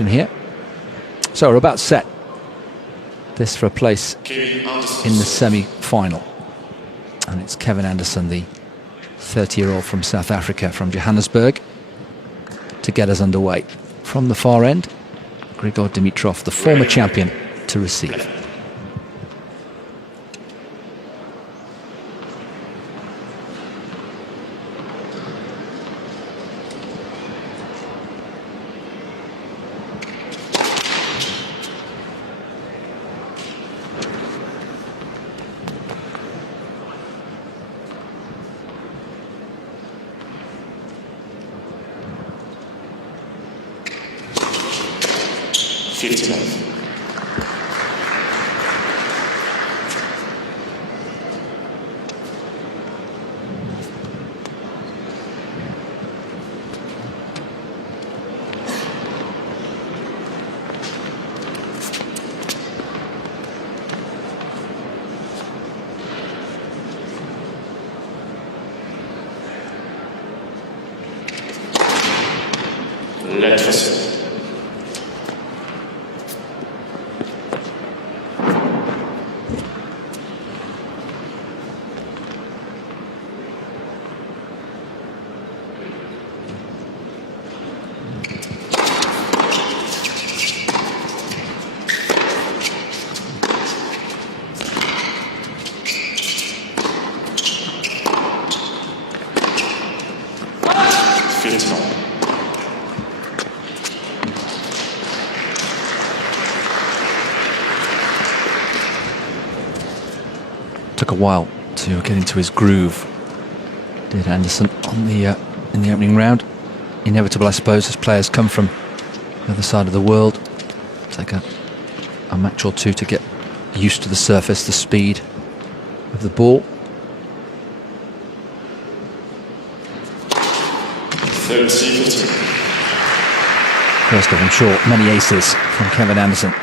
here. So we're about set. This for a place in the semi-final. And it's Kevin Anderson, the 30-year-old from South Africa, from Johannesburg, to get us underway. From the far end, Grigor Dimitrov, the former champion, to receive. Took a while to get into his groove, did Anderson on the in the opening round. Inevitable, I suppose, as players come from the other side of the world. Take a match or two to get used to the surface, the speed of the ball. First of, I'm sure, many aces from Kevin Anderson.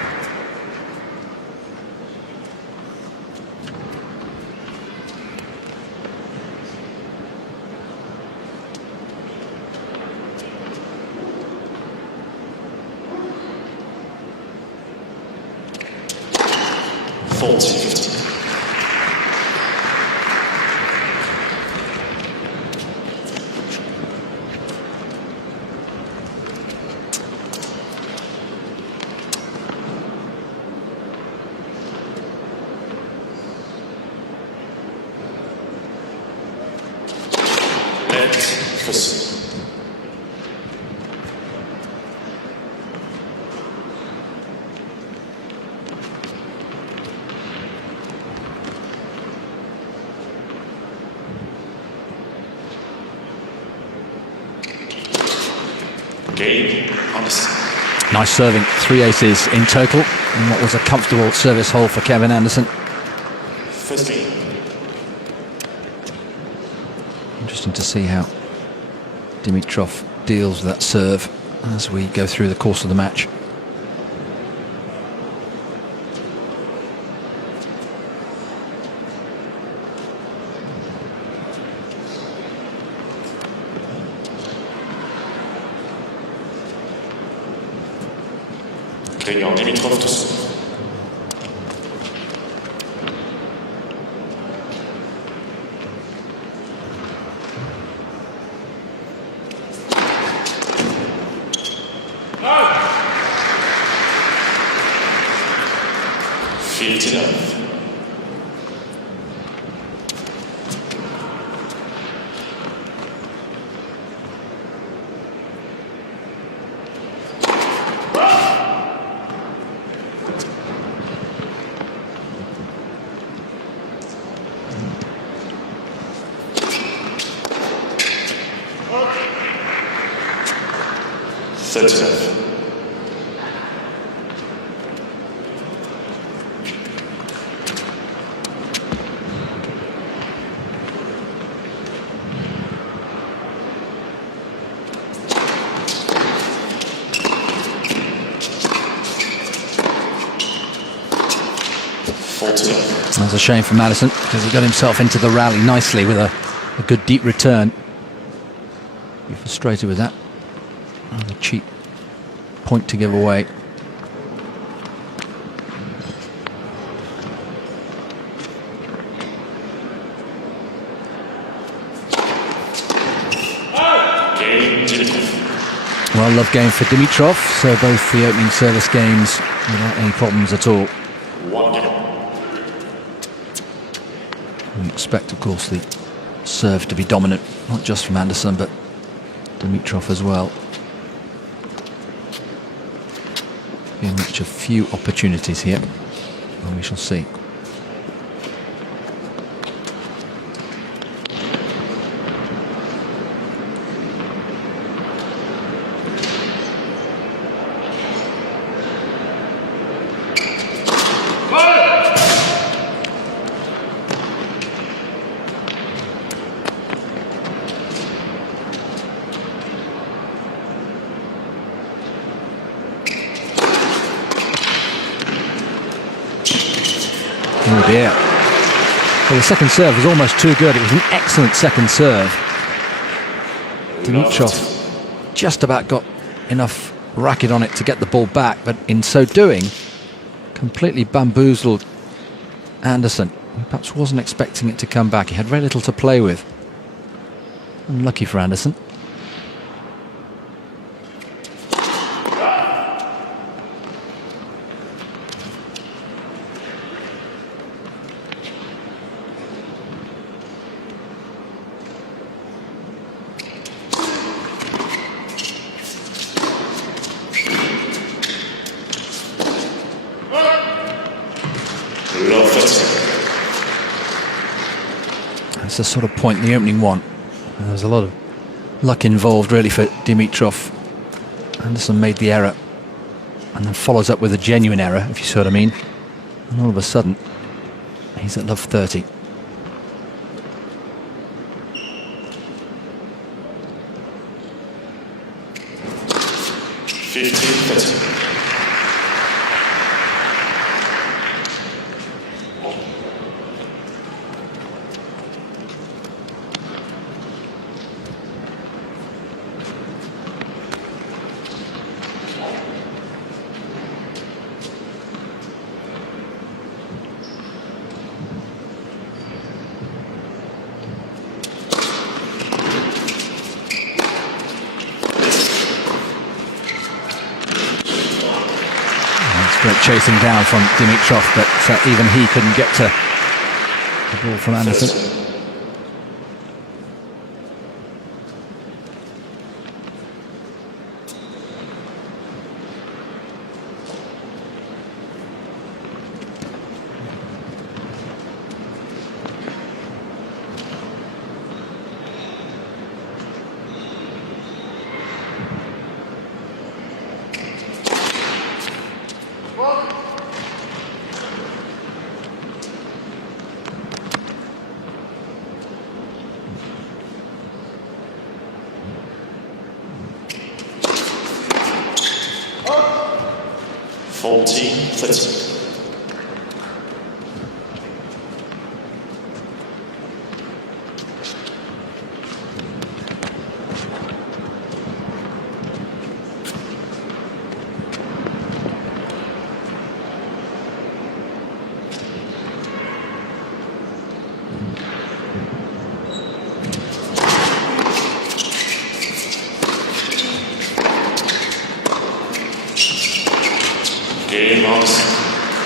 Nice serving, 3 aces in total, and what was a comfortable service hole for Kevin Anderson. Interesting to see how Dimitrov deals with that serve as we go through the course of the match. Grigor Dimitrov to serve. That's a shame for Madison, because he got himself into the rally nicely with a good deep return. Be frustrated with that. Rather cheap point to give away. Well, love game for Dimitrov, so both the opening service games without any problems at all. We expect, of course, the serve to be dominant, not just from Anderson, but Dimitrov as well. Very much a few opportunities here, and we shall see. Oh dear. Well, the second serve was almost too good. It was an excellent second serve. Dimitrov just about got enough racket on it to get the ball back, but in so doing, completely bamboozled Anderson. He perhaps wasn't expecting it to come back. He had very little to play with. Unlucky for Anderson. That's the sort of point in the opening one. There's a lot of luck involved really for Dimitrov. Anderson made the error and then follows up with a genuine error, if you see what I mean. And all of a sudden, he's at love 30. Great chasing down from Dimitrov, but even he couldn't get to the ball from Anderson.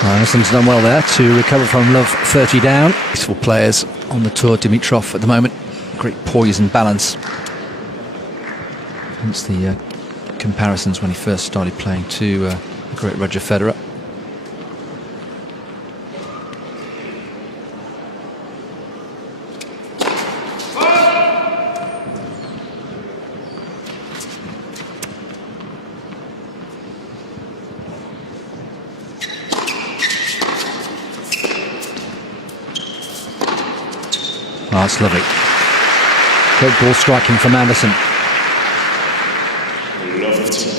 Anderson's done well there to recover from love 30 down. Peaceful players on the tour. Dimitrov at the moment, great poise and balance. Hence the comparisons when he first started playing to the great Roger Federer. Oh, that's lovely. Great ball striking from Anderson. Love it.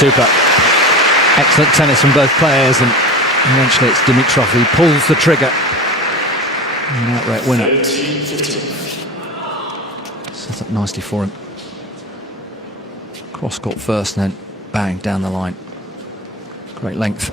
Super. Excellent tennis from both players, and eventually it's Dimitrov who pulls the trigger. An outright winner. Set up nicely for him. Cross court first and then bang down the line. Great length.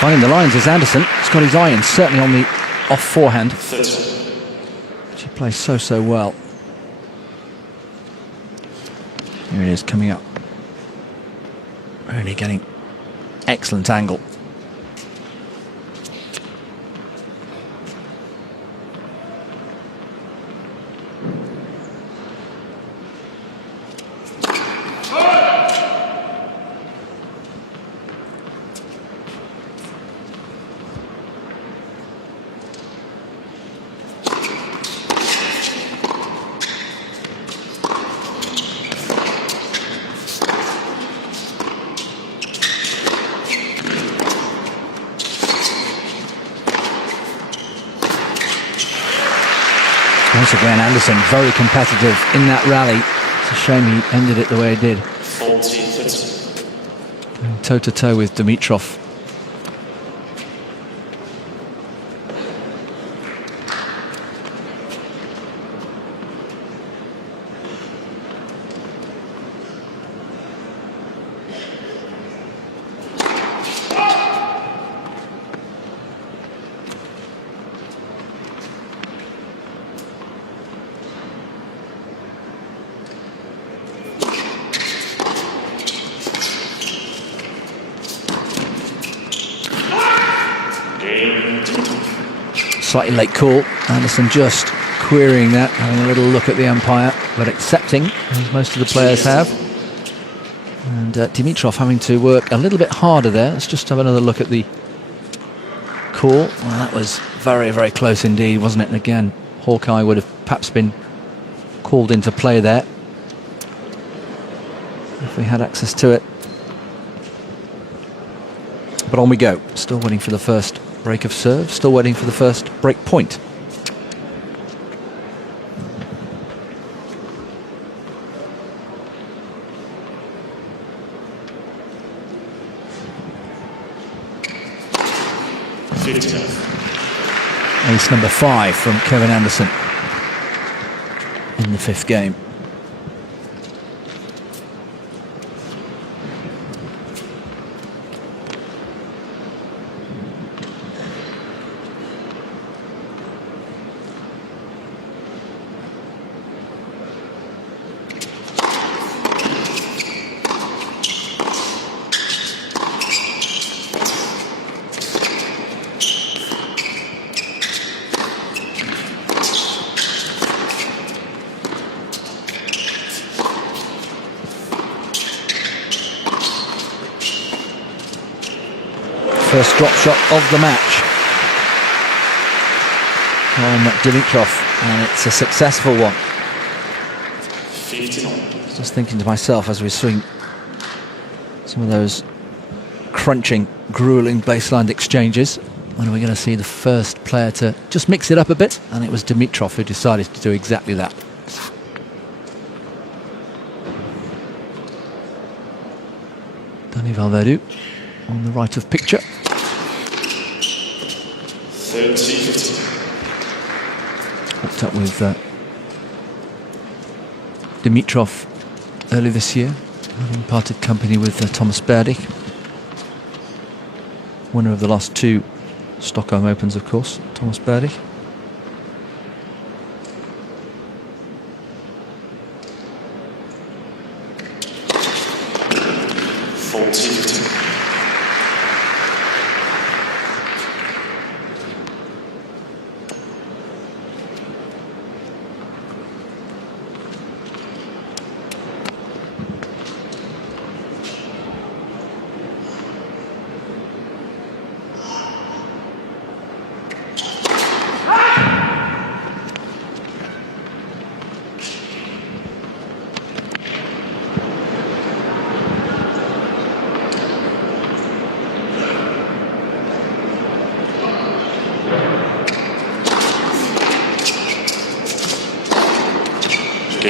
Finding the lines is Anderson. He's got his iron certainly on the off forehand, which he plays so well. Here it is coming up. Really getting excellent angle. Once again, Anderson very competitive in that rally. It's a shame he ended it the way he did. Toe-to-toe with Dimitrov. Slightly late call. Anderson just querying that, having a little look at the umpire, but accepting, as most of the players have. And Dimitrov having to work a little bit harder there. Let's just have another look at the call. Well, that was very close indeed, wasn't it? And again, Hawkeye would have perhaps been called into play there if we had access to it. But on we go. Still waiting for the first break of serve, still waiting for the first break point. Ace number 5 from Kevin Anderson in the 5th game. First drop shot of the match from Dimitrov, and it's a successful one. Just thinking to myself as we're seeing some of those crunching, grueling baseline exchanges, when are we going to see the first player to just mix it up a bit? And it was Dimitrov who decided to do exactly that. Danny Valverde on the right of picture. 30-50. Hooked up with Dimitrov early this year, having parted company with Thomas Berdych, winner of the last 2 Stockholm Opens, of course, Thomas Berdych.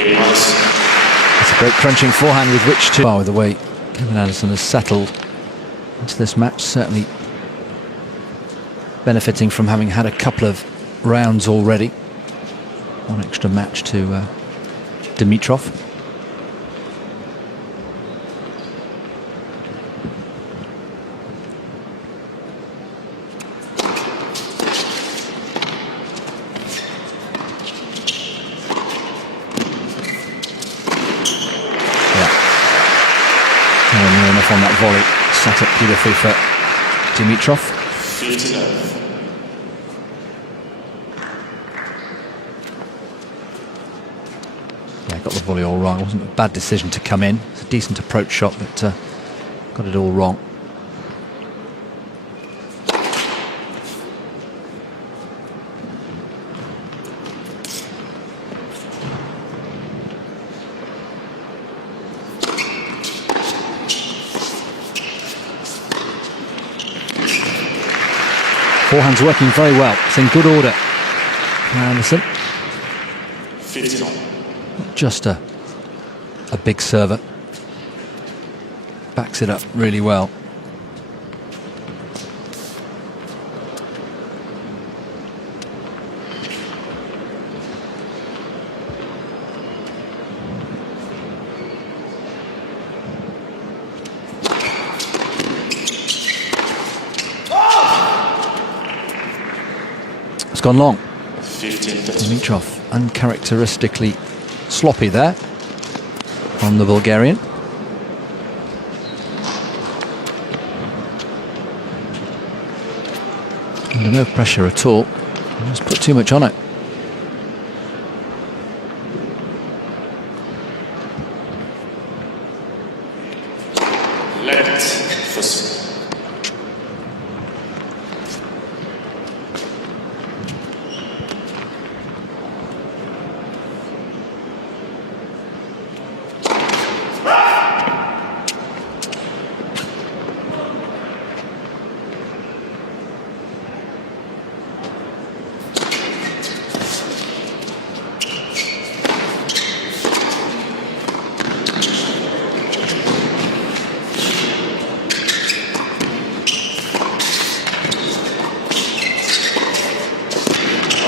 It's a great crunching forehand with which to... With the way Kevin Anderson has settled into this match, certainly benefiting from having had a couple of rounds already. One extra match to Dimitrov. Near enough on that volley, set up beautifully for Dimitrov. Yeah, got the volley all wrong. It wasn't a bad decision to come in. It's a decent approach shot, but got it all wrong. Forehand's working very well. It's in good order. Anderson. Not just a big server. Backs it up really well. It's gone long. Dimitrov uncharacteristically sloppy there on the Bulgarian. Under no pressure at all. Just put too much on it.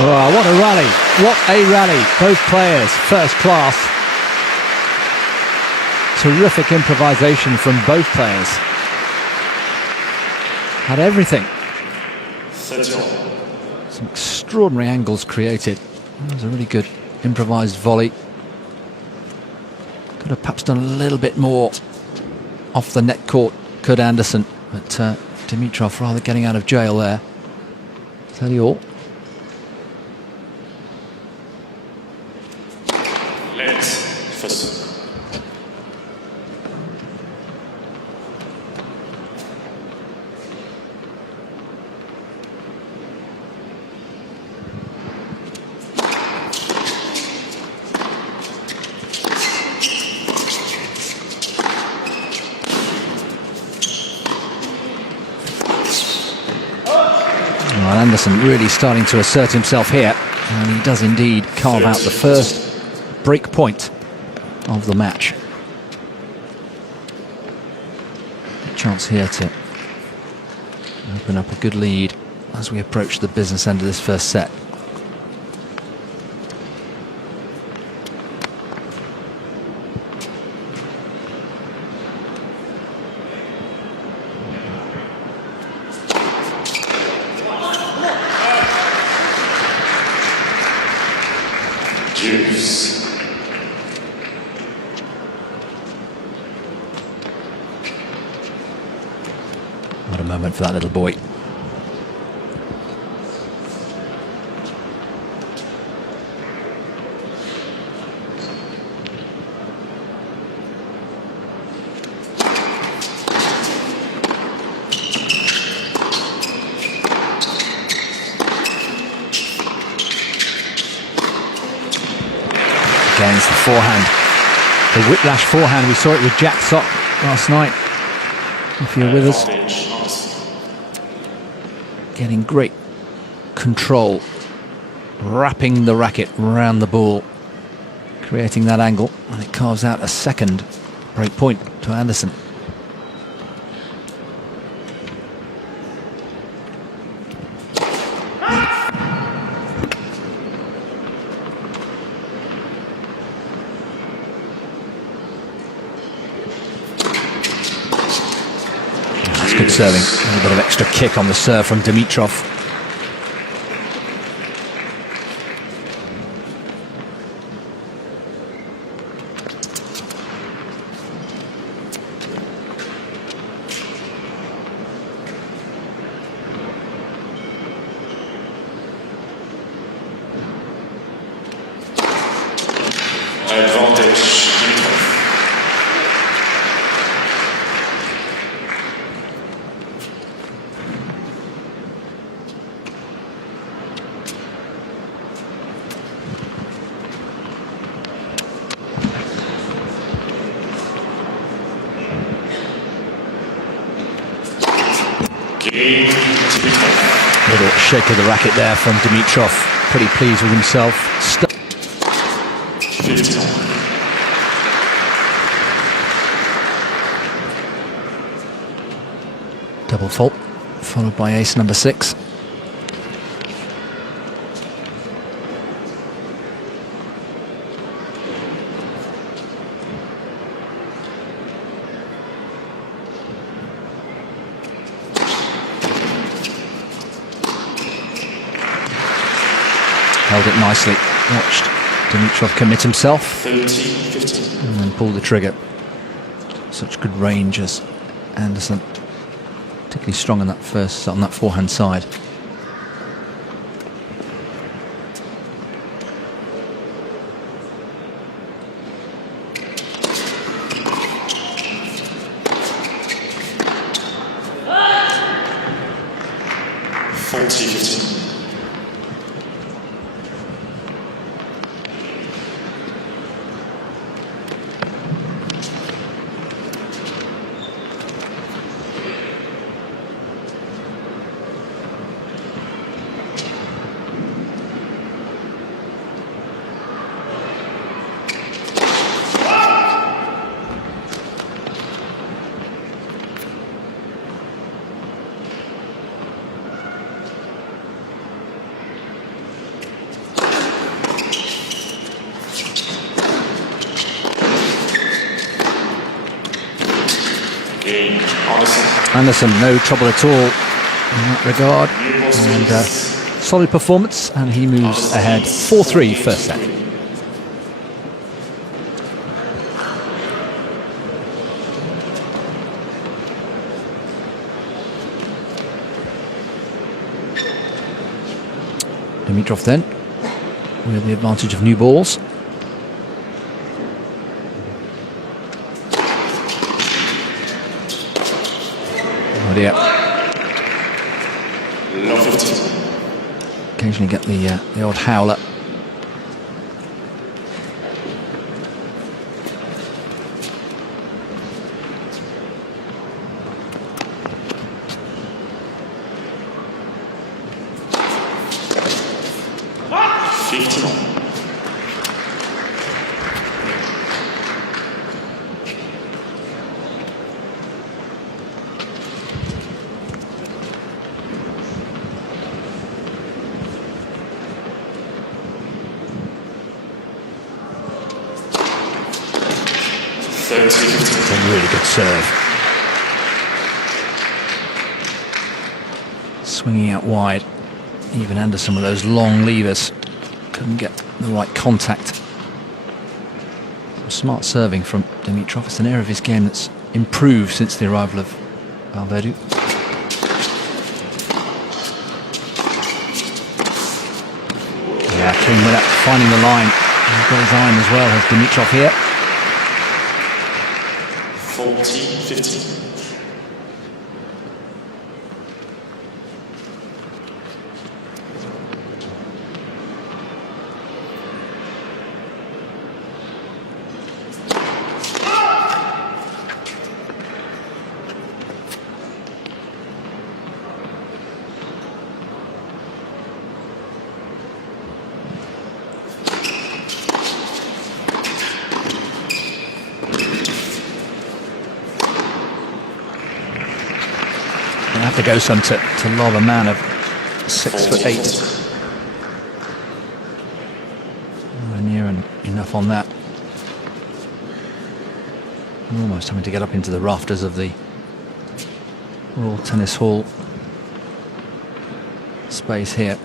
Oh, what a rally. What a rally. Both players, first class. Terrific improvisation from both players. Had everything. Some extraordinary angles created. That was a really good improvised volley. Could have perhaps done a little bit more off the net court, could Anderson. But Dimitrov rather getting out of jail there. Tell you all. Well, Anderson really starting to assert himself here, and he does indeed carve out the first break point of the match. Chance here to open up a good lead as we approach the business end of this first set. Deuce. What a moment for that little boy. Again, it's the forehand. The whiplash forehand. We saw it with Jack Sock last night. If you're with us. Getting great control. Wrapping the racket round the ball. Creating that angle. And it carves out a second break point to Anderson. Good serving. A little bit of extra kick on the serve from Dimitrov. Advantage. Little shake of the racket there from Dimitrov. Pretty pleased with himself. Double fault, followed by ace number 6. Held it nicely. Watched Dimitrov commit himself 30-15. and then pull the trigger. Such good range as Anderson, particularly strong on that forehand side. Anderson, no trouble at all in that regard, and solid performance, and he moves ahead 4-3 first set. Dimitrov then, with the advantage of new balls. Oh dear. Occasionally get the odd howler. It's a really good serve. Swinging out wide. Even Anderson with those long levers couldn't get the right contact. Smart serving from Dimitrov. It's an area of his game that's improved since the arrival of Valverde. Yeah, King without finding the line. He's got his iron as well, has Dimitrov here. 40-15. Have to go some to lob a man of 6'8". Nowhere near enough on that. I'm almost having to get up into the rafters of the Royal Tennis Hall space here.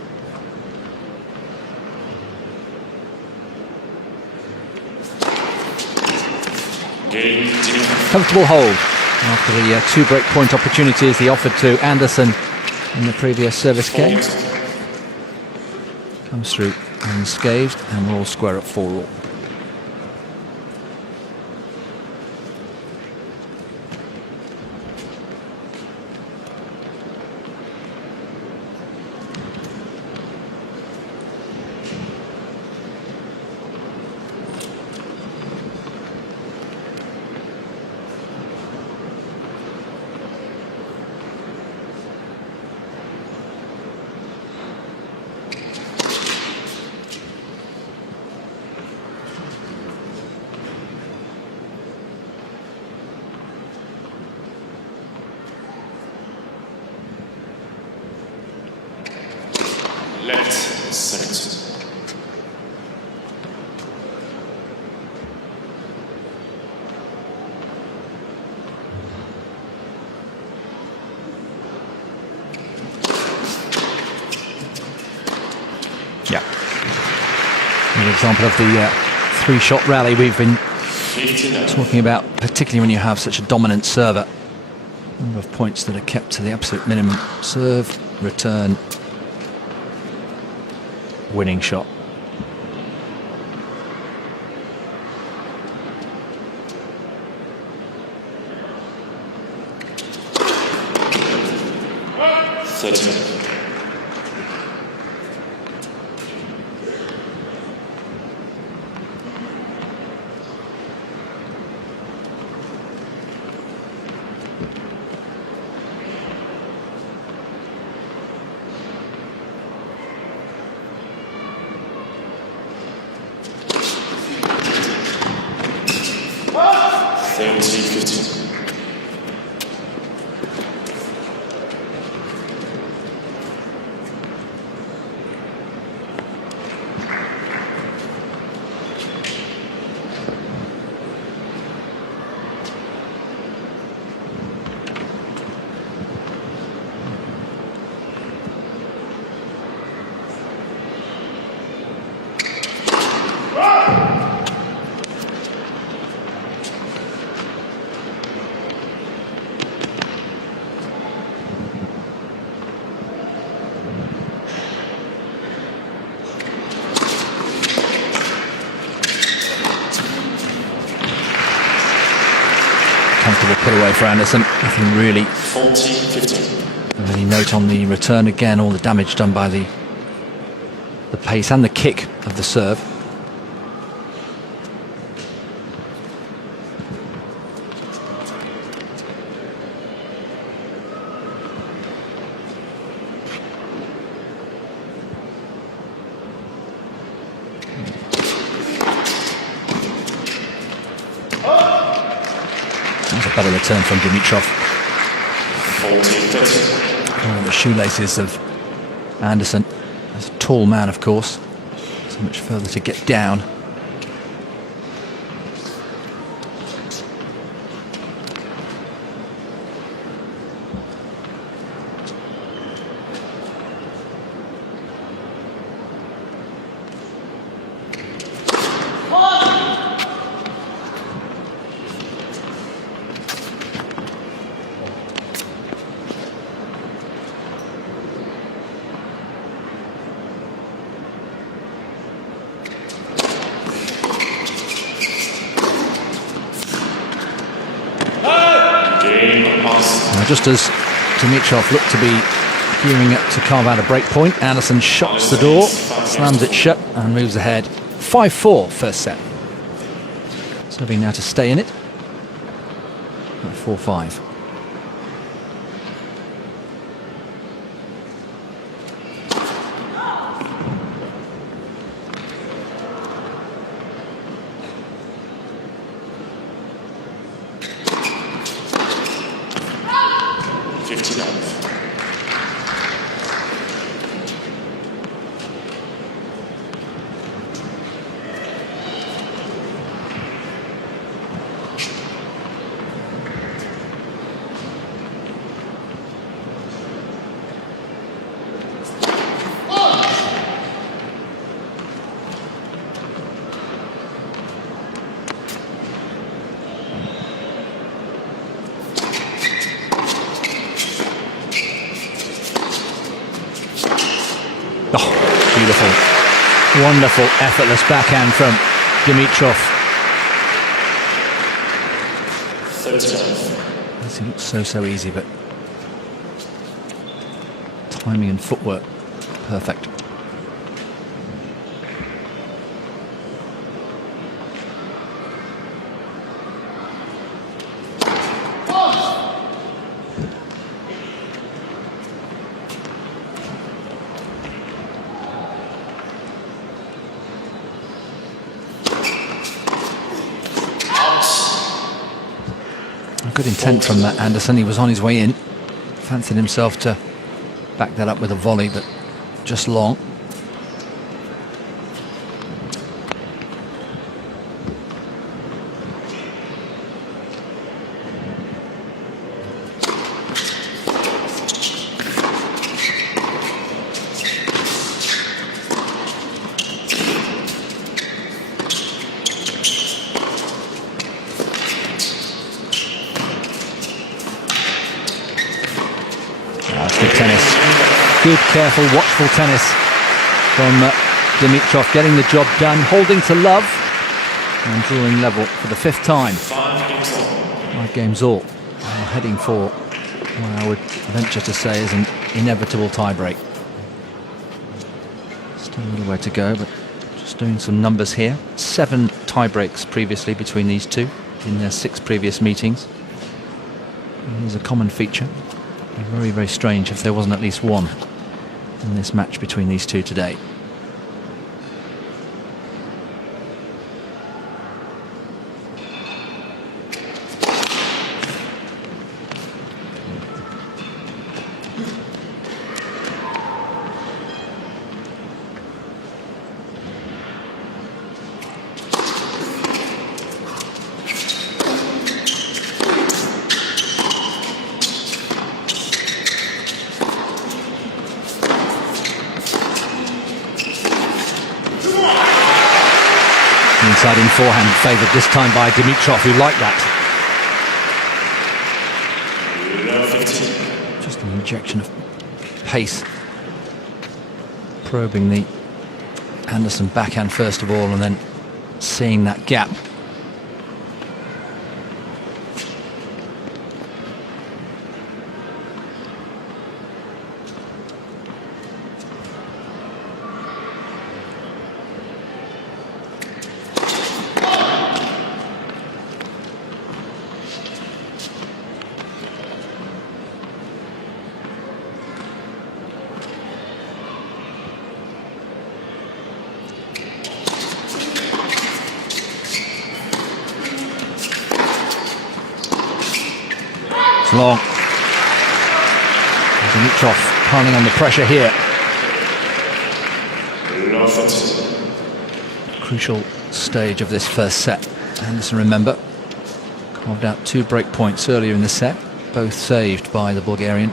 Comfortable hold after the two break point opportunities he offered to Anderson in the previous service game. Comes through unscathed, and we're all square at 4-all. Left second. Yeah. An example of the three-shot rally we've been talking about, particularly when you have such a dominant server. Number of points that are kept to the absolute minimum. Serve, return, winning shot. Comfortable put away for Anderson. Nothing really. 40-15. And then you note on the return again all the damage done by the pace and the kick of the serve. Better return from Dimitrov. 40-30. The shoelaces of Anderson. He's a tall man, of course. So much further to get down. Now, just as Dimitrov looked to be gearing up to carve out a break point, Anderson shuts the door, slams it shut and moves ahead. 5-4 first set. Serving now to stay in it. 4-5. Beautiful. Wonderful, effortless backhand from Dimitrov. 35. It looks so easy, but timing and footwork perfect. Good intent from that Anderson. He was on his way in. Fancied himself to back that up with a volley, but just long. Tennis. Good, careful, watchful tennis from Dimitrov, getting the job done, holding to love and drawing level for the 5th time. 5 games all. We're heading for what I would venture to say is an inevitable tiebreak. Still a little way to go, but just doing some numbers here. 7 tiebreaks previously between these two in their 6 previous meetings. And there's a common feature. Very, very strange if there wasn't at least one in this match between these two today. Inside in forehand favoured this time by Dimitrov, who liked that. Just an injection of pace. Probing the Anderson backhand first of all and then seeing that gap. It's long. Dimitrov piling on the pressure here. Crucial stage of this first set. Anderson, remember, carved out 2 break points earlier in the set, both saved by the Bulgarian.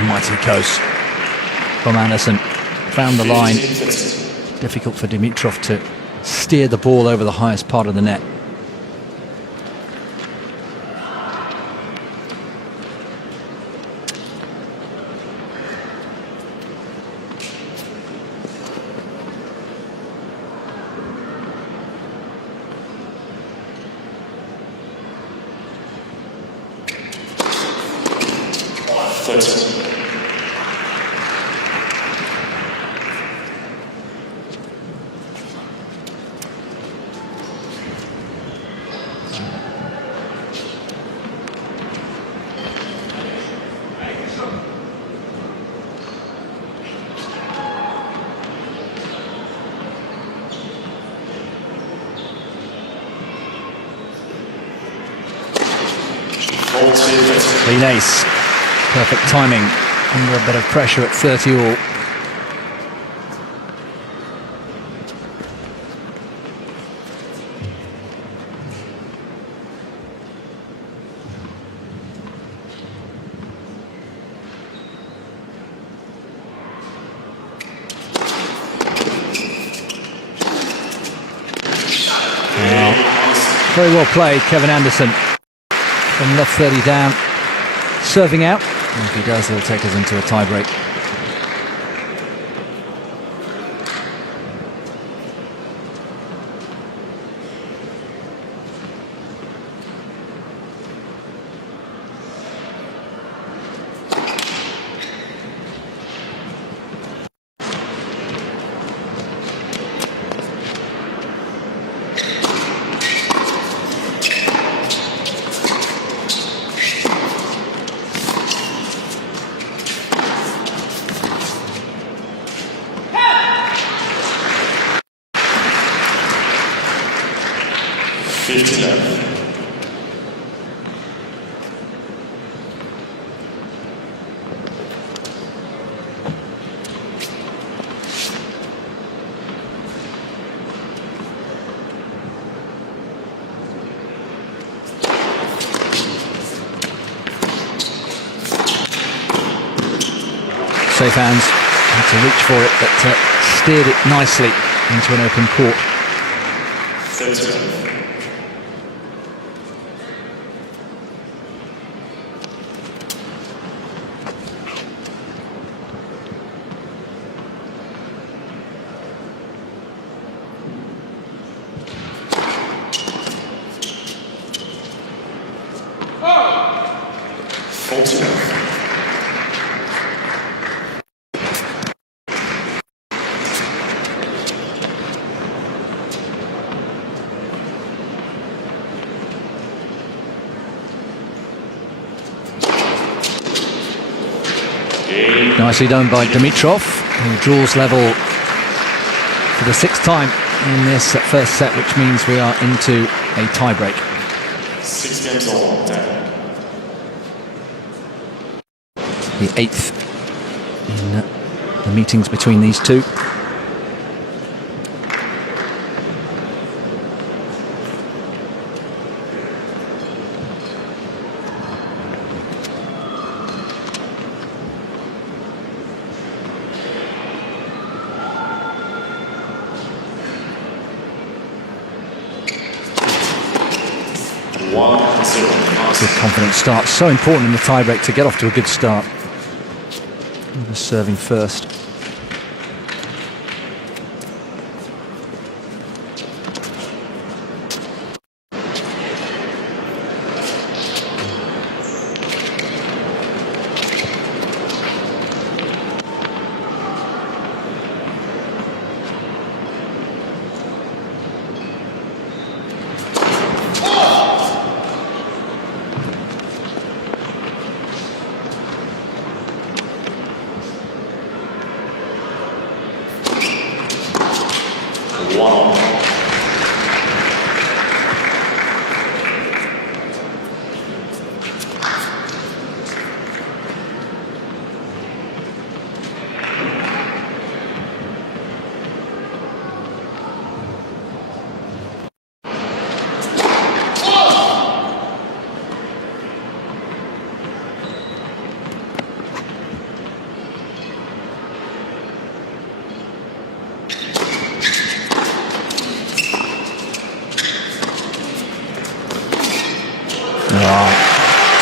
Mighty close from Anderson. Found the line. Difficult for Dimitrov to steer the ball over the highest part of the net. 30. Clean ace. Perfect timing under a bit of pressure at 30 all. Very well played, Kevin Anderson. From left 30 down, serving out. And if he does, he'll take us into a tie-break. Safe hands, had to reach for it, but steered it nicely into an open court. 30. Nicely done by Dimitrov, who draws level for the 6th time in this first set, which means we are into a tie-break. 6 games all, 10. The 8th in the meetings between these two. Good confident start. So important in the tiebreak to get off to a good start. Whoever's serving first.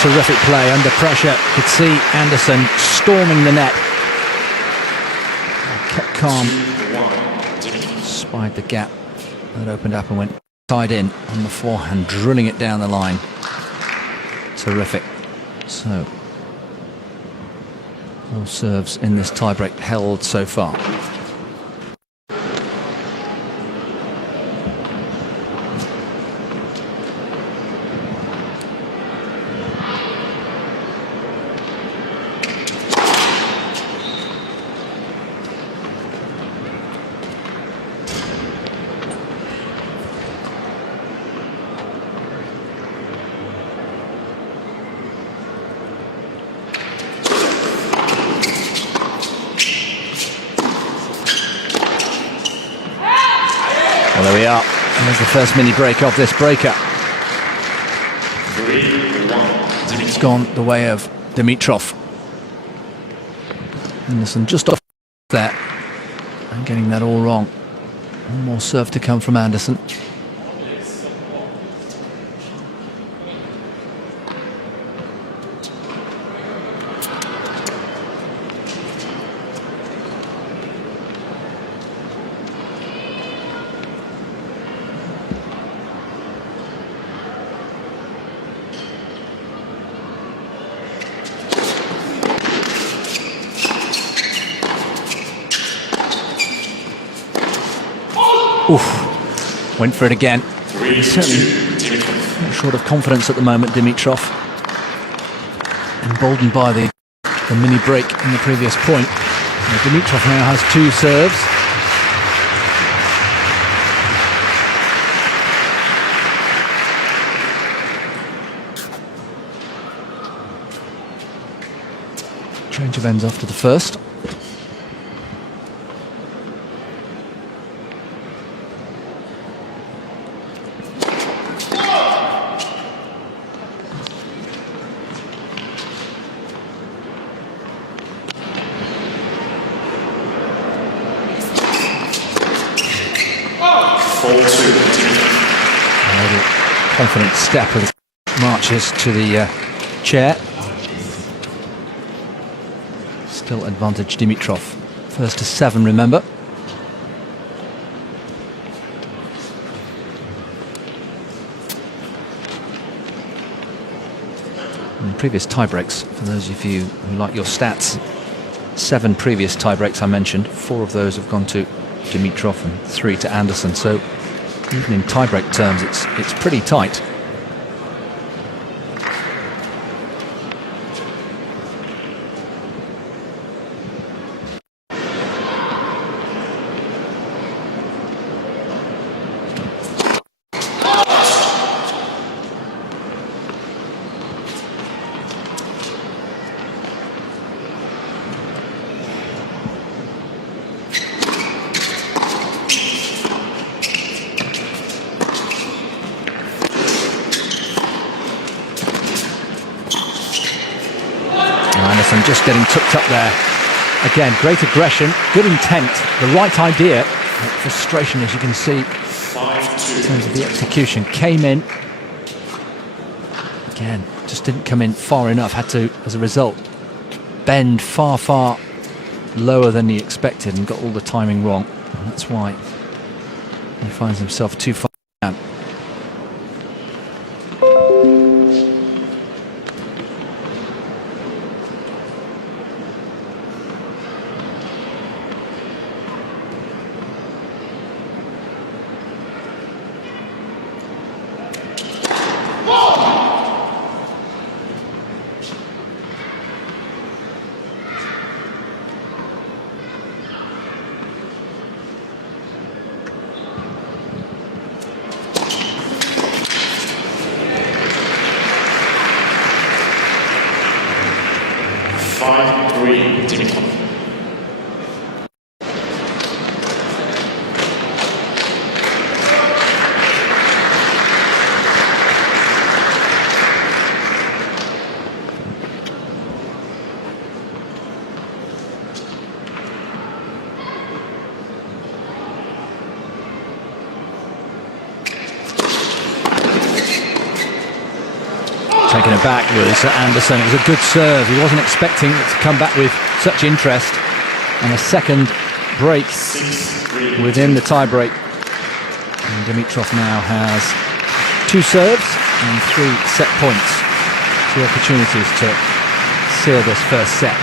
Terrific play under pressure. Could see Anderson storming the net. Kept calm. Spied the gap that opened up and went side in on the forehand, drilling it down the line. Terrific. So No serves in this tiebreak held so far. Well, there we are. And there's the first mini break of this breaker. It's gone the way of Dimitrov. Anderson just off there and getting that all wrong. One more serve to come from Anderson. Oof, went for it again. He's certainly not short of confidence at the moment, Dimitrov. Emboldened by the mini break in the previous point. Now, Dimitrov now has 2 serves. Change of ends after the first. Confident step as marches to the chair. Still advantage Dimitrov. First to 7, remember. In previous tiebreaks, for those of you who like your stats, 7 previous tiebreaks I mentioned, 4 of those have gone to Dimitrov and 3 to Anderson. So even in tiebreak terms, it's pretty tight. Anderson just getting tucked up there. Again, great aggression, good intent, the right idea. Frustration, as you can see, in terms of the execution. Came in. Again, just didn't come in far enough. Had to, as a result, bend far, far lower than he expected and got all the timing wrong. And that's why he finds himself too far down. Dimitrov. Taking it back was Anderson. It was a good serve. He wasn't expecting it to come back with such interest. And a second break within the tie break. And Dimitrov now has 2 serves and 3 set points. 2 opportunities to seal this first set.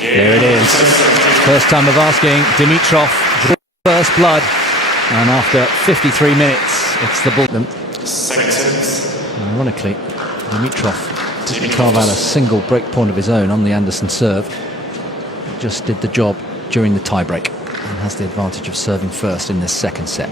There it is. First time of asking. Dimitrov draws first blood. And after 53 minutes, it's the ball. Second sets. Ironically, Dimitrov didn't carve out a single break point of his own on the Anderson serve. Just did the job during the tiebreak and has the advantage of serving first in this second set.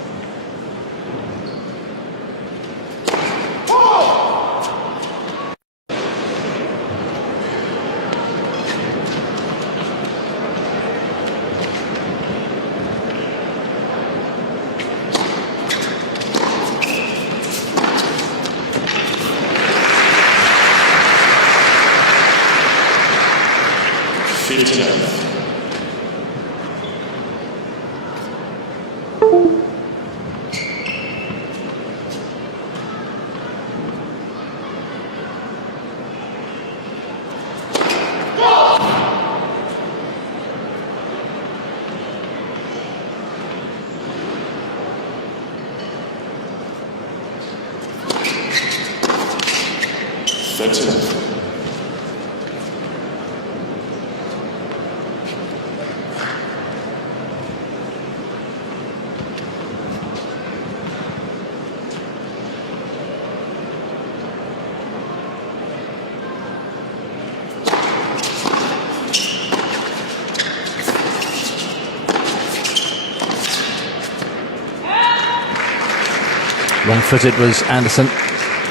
Wrong-footed was Anderson,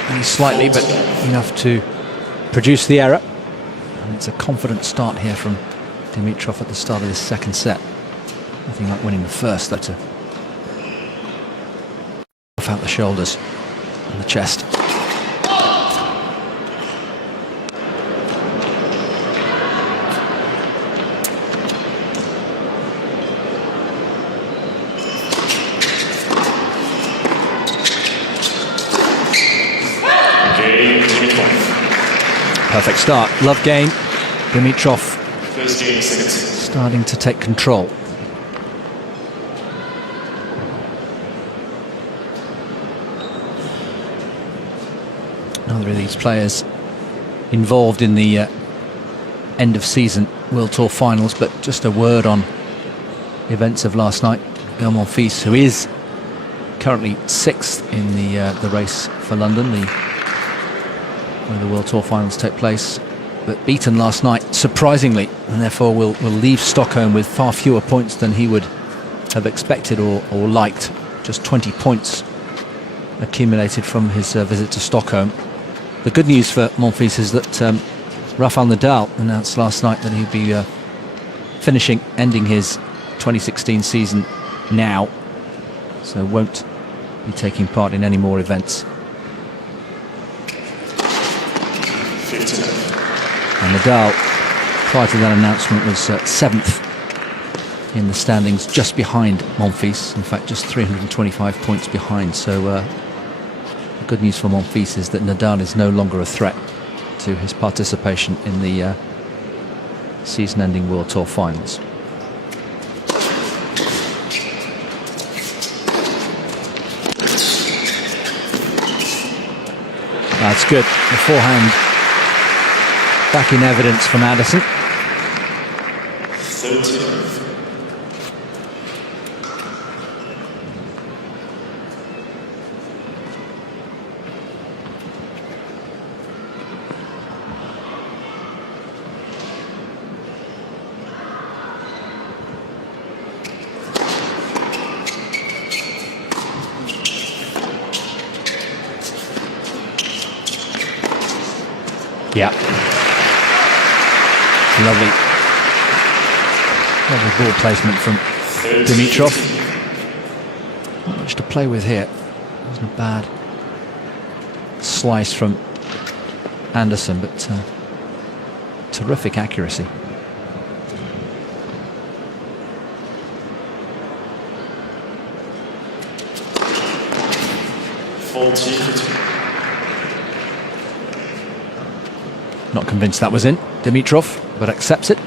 only slightly, but enough to produce the error. And it's a confident start here from Dimitrov at the start of this second set. Nothing like winning the first, though, to off out the shoulders and the chest. Perfect start. Love game. Dimitrov First game, second set. starting to take control. Another of these players involved in the end of season World Tour finals, but just a word on the events of last night. Monfils, who is currently 6th in the race for London, where the World Tour finals take place, but beaten last night, surprisingly, and therefore will leave Stockholm with far fewer points than he would have expected or liked. Just 20 points accumulated from his visit to Stockholm. The good news for Monfils is that Rafael Nadal announced last night that he'd be ending his 2016 season now, so won't be taking part in any more events. And Nadal, prior to that announcement, was 7th in the standings, just behind Monfils. In fact, just 325 points behind. So the good news for Monfils is that Nadal is no longer a threat to his participation in the season-ending World Tour finals. That's good. The forehand back in evidence from Anderson. 13. Yeah. Lovely ball placement from Dimitrov. Not much to play with here. Wasn't a bad slice from Anderson, but terrific accuracy. Not convinced that was in, Dimitrov, but accepts it.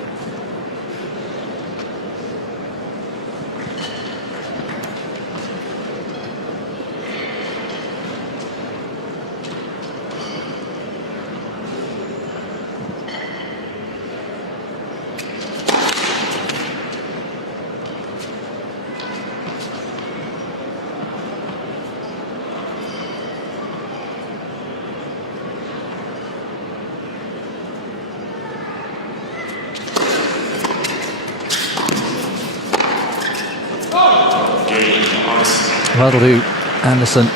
Well, that'll do Anderson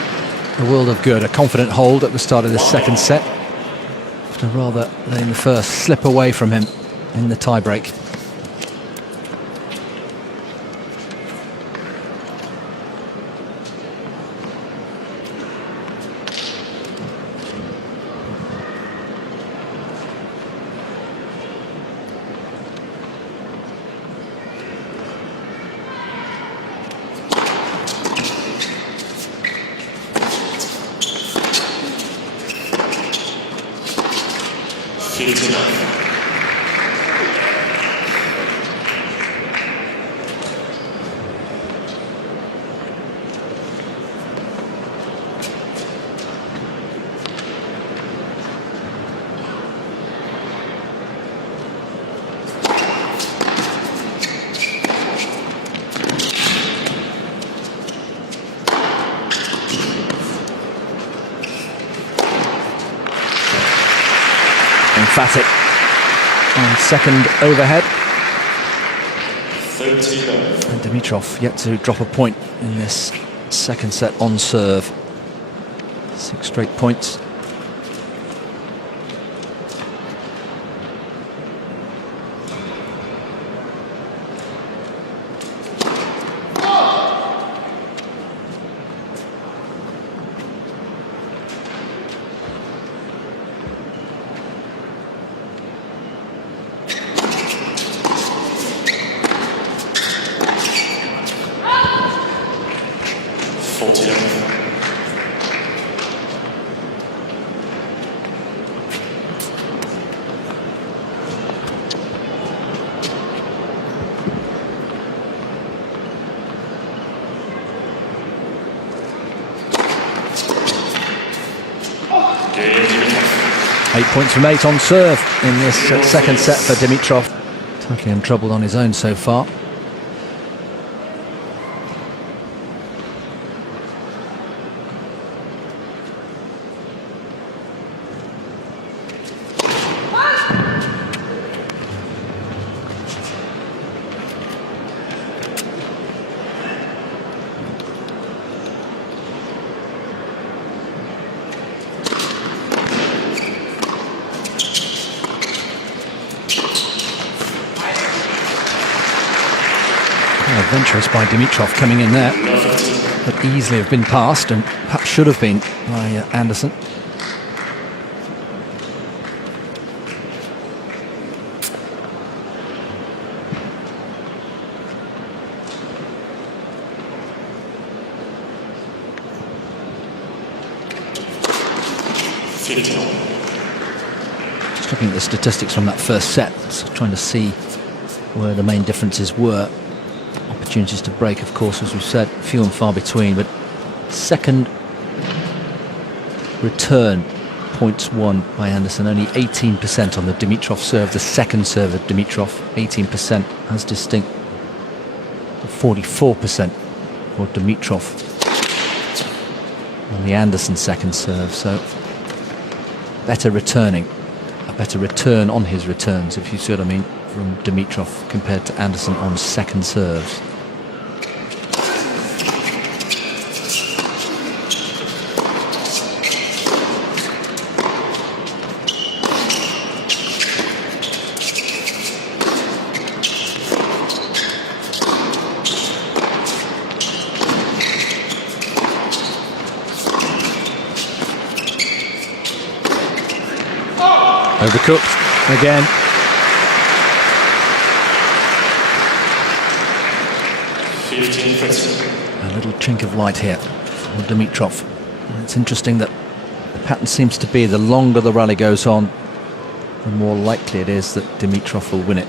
a world of good. A confident hold at the start of this second set, after rather letting the first slip away from him in the tiebreak. Emphatic on second overhead. 30 love. And Dimitrov yet to drop a point in this second set on serve. 6 straight points. Grigor Dimitrov. 8 points from 8 on serve in this second set for Dimitrov. Totally untroubled on his own so far. Adventurous by Dimitrov coming in there, but easily have been passed and perhaps should have been by Anderson. Just looking at the statistics from that first set, so trying to see where the main differences were. Opportunities to break, of course, as we've said, few and far between, but second return points won by Anderson, only 18% on the Dimitrov serve, the second serve of Dimitrov, 18%, as distinct to 44% for Dimitrov on the Anderson second serve. So better returning, a better return on his returns, if you see what I mean, from Dimitrov compared to Anderson on second serves. Overcooked again. A little chink of light here for Dimitrov. And it's interesting that the pattern seems to be the longer the rally goes on, the more likely it is that Dimitrov will win it.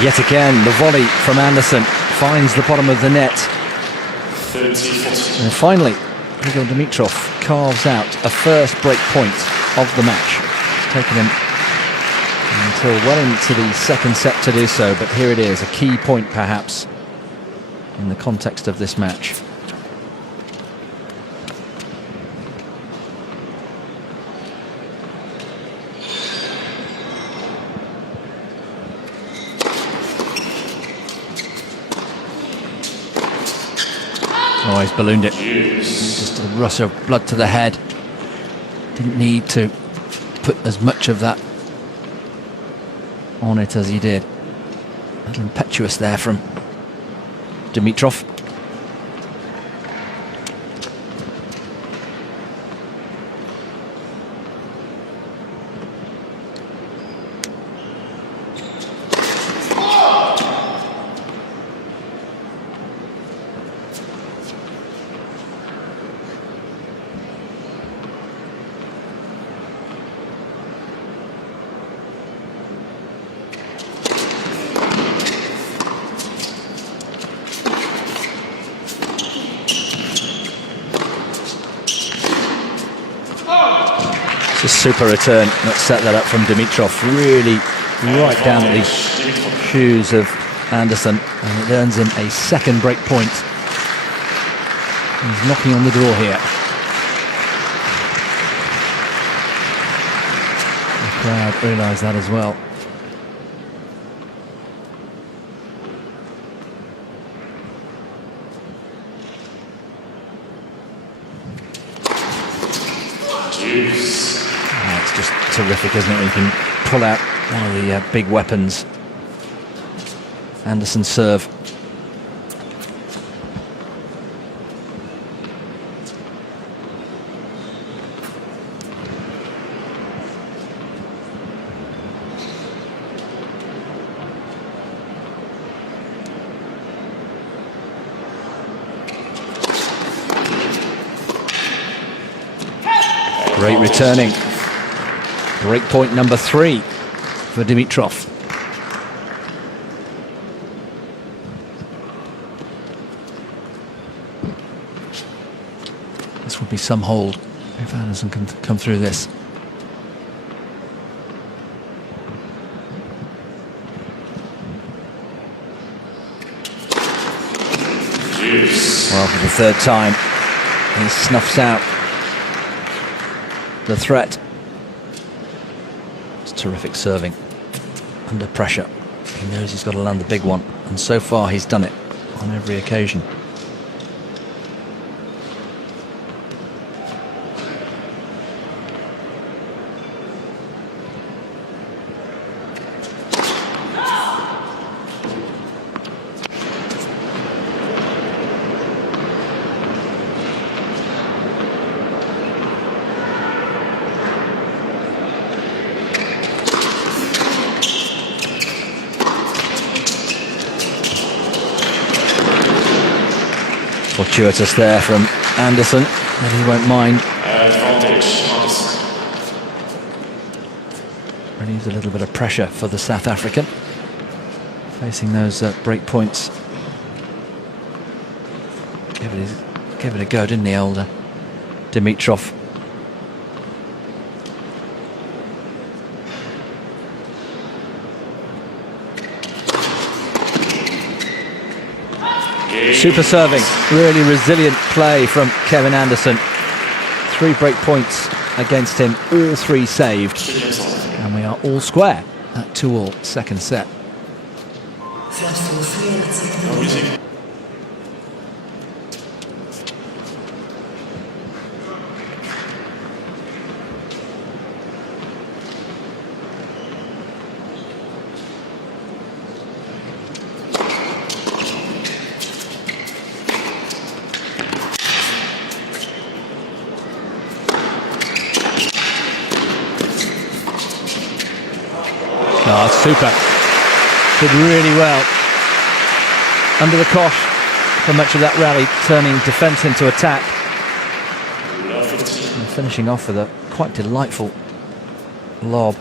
Yet again, the volley from Anderson finds the bottom of the net. 30-40. And finally, Grigor Dimitrov carves out a first break point of the match. It's taken him until well into the second set to do so, but here it is, a key point perhaps in the context of this match. Oh, he's ballooned it. Just a rush of blood to the head. Didn't need to put as much of that on it as he did. A little impetuous there from Dimitrov. It's a super return that set that up from Dimitrov, really right down at the shoes of Anderson, and it earns him a second break point. He's knocking on the door here. The crowd realise that as well. It's just terrific, isn't it, when you can pull out one of the big weapons. Anderson's serve. Great returning. Break point number 3 for Dimitrov. This would be some hold if Anderson can come through this. Well, for the third time, he snuffs out the threat. It's terrific serving under pressure. He knows he's got to land the big one, and so far he's done it on every occasion. Fortuitous there from Anderson, but he won't mind. Relieves a little bit of pressure for the South African, facing those break points. Gave it a go, didn't he, older Dimitrov? Super serving, really resilient play from Kevin Anderson. 3 break points against him, all 3 saved. And we are all square at 2-all, second set. Oh, super. Did really well. Under the cosh for much of that rally, turning defence into attack. And finishing off with a quite delightful lob.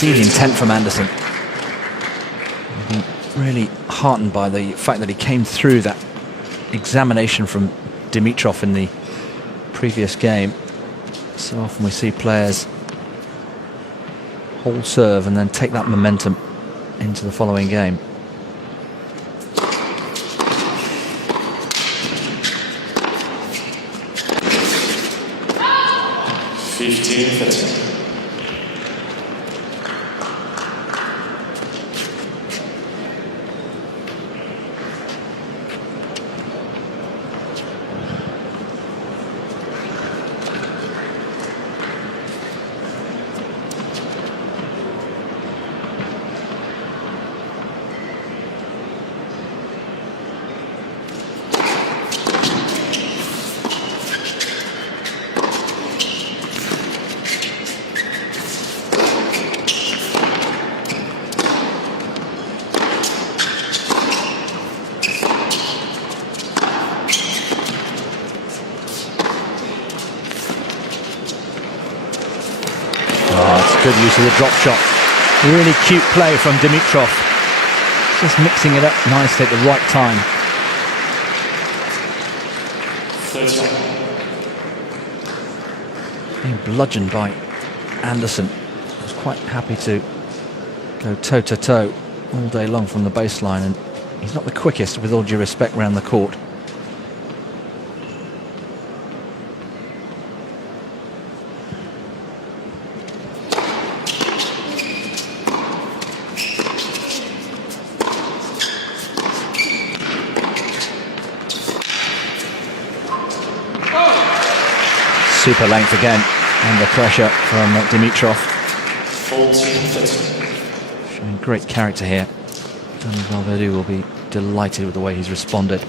see the intent from Anderson. I'm really heartened by the fact that he came through that examination from Dimitrov in the previous game. So often we see players hold serve and then take that momentum into the following game. Good use of the drop shot. Really cute play from Dimitrov. Just mixing it up nicely at the right time. Being bludgeoned by Anderson. I was quite happy to go toe-to-toe all day long from the baseline, and he's not the quickest, with all due respect, round the court. Super length again, under pressure from Dimitrov. Showing great character here. And Valverde will be delighted with the way he's responded.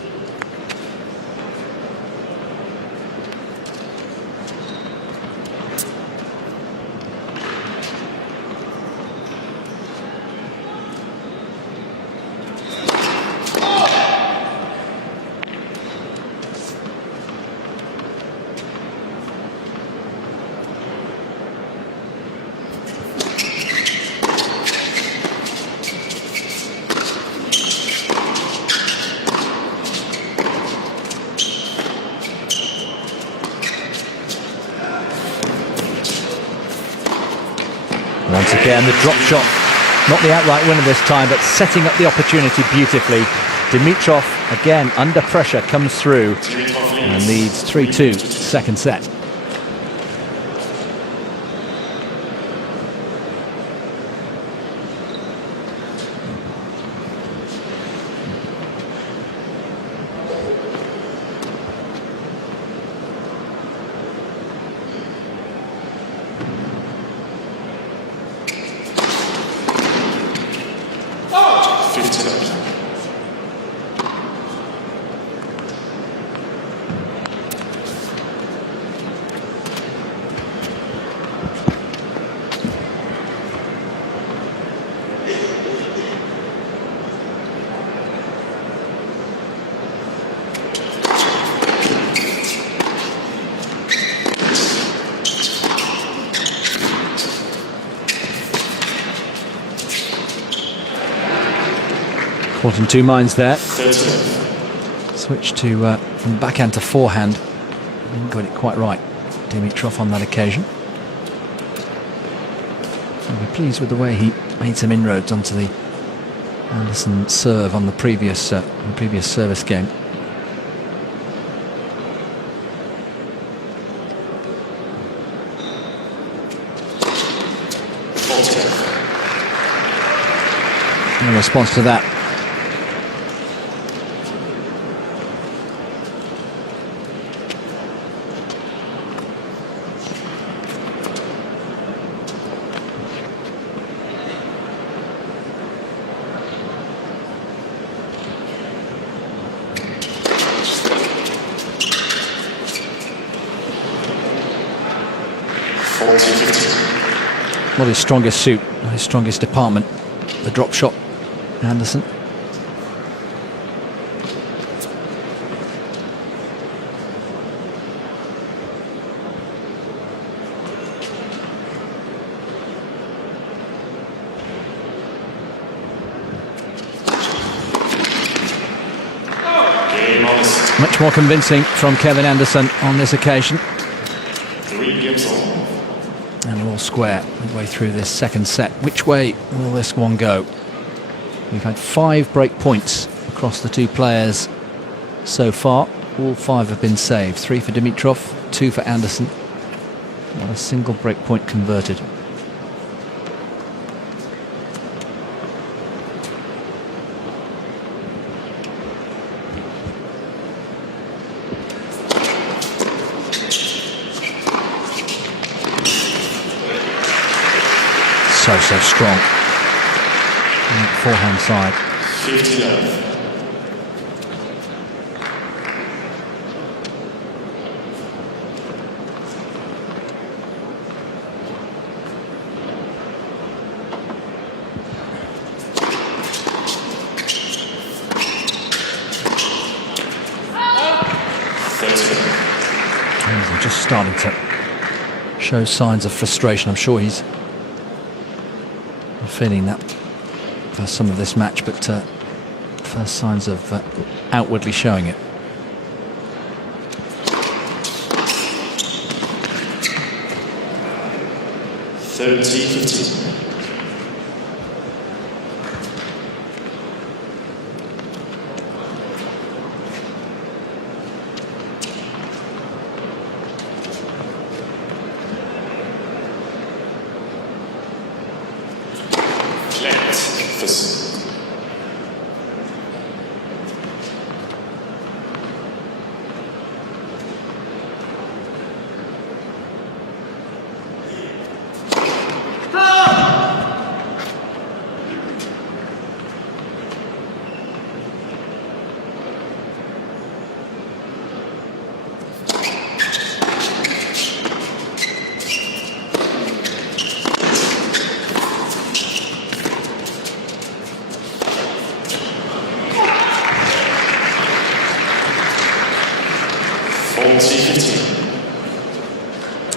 Once again, the drop shot, not the outright winner this time, but setting up the opportunity beautifully. Dimitrov, again, under pressure, comes through and leads 3-2, second set. Caught in two minds there. Switch to from backhand to forehand. Didn't get it quite right, Dimitrov, on that occasion. I'll be pleased with the way he made some inroads onto the Anderson serve on the previous service game. In response to that, not his strongest suit, not his strongest department, the drop shot, Anderson. Much more convincing from Kevin Anderson on this occasion. 3 games on. And all square midway through this second set. Which way will this one go? We've had 5 break points across the two players so far. All 5 have been saved. 3 for Dimitrov, 2 for Anderson. Not a single break point converted. So strong. Forehand side. 59. He's just starting to show signs of frustration. I'm sure he's feeling that for some of this match, but first signs of outwardly showing it.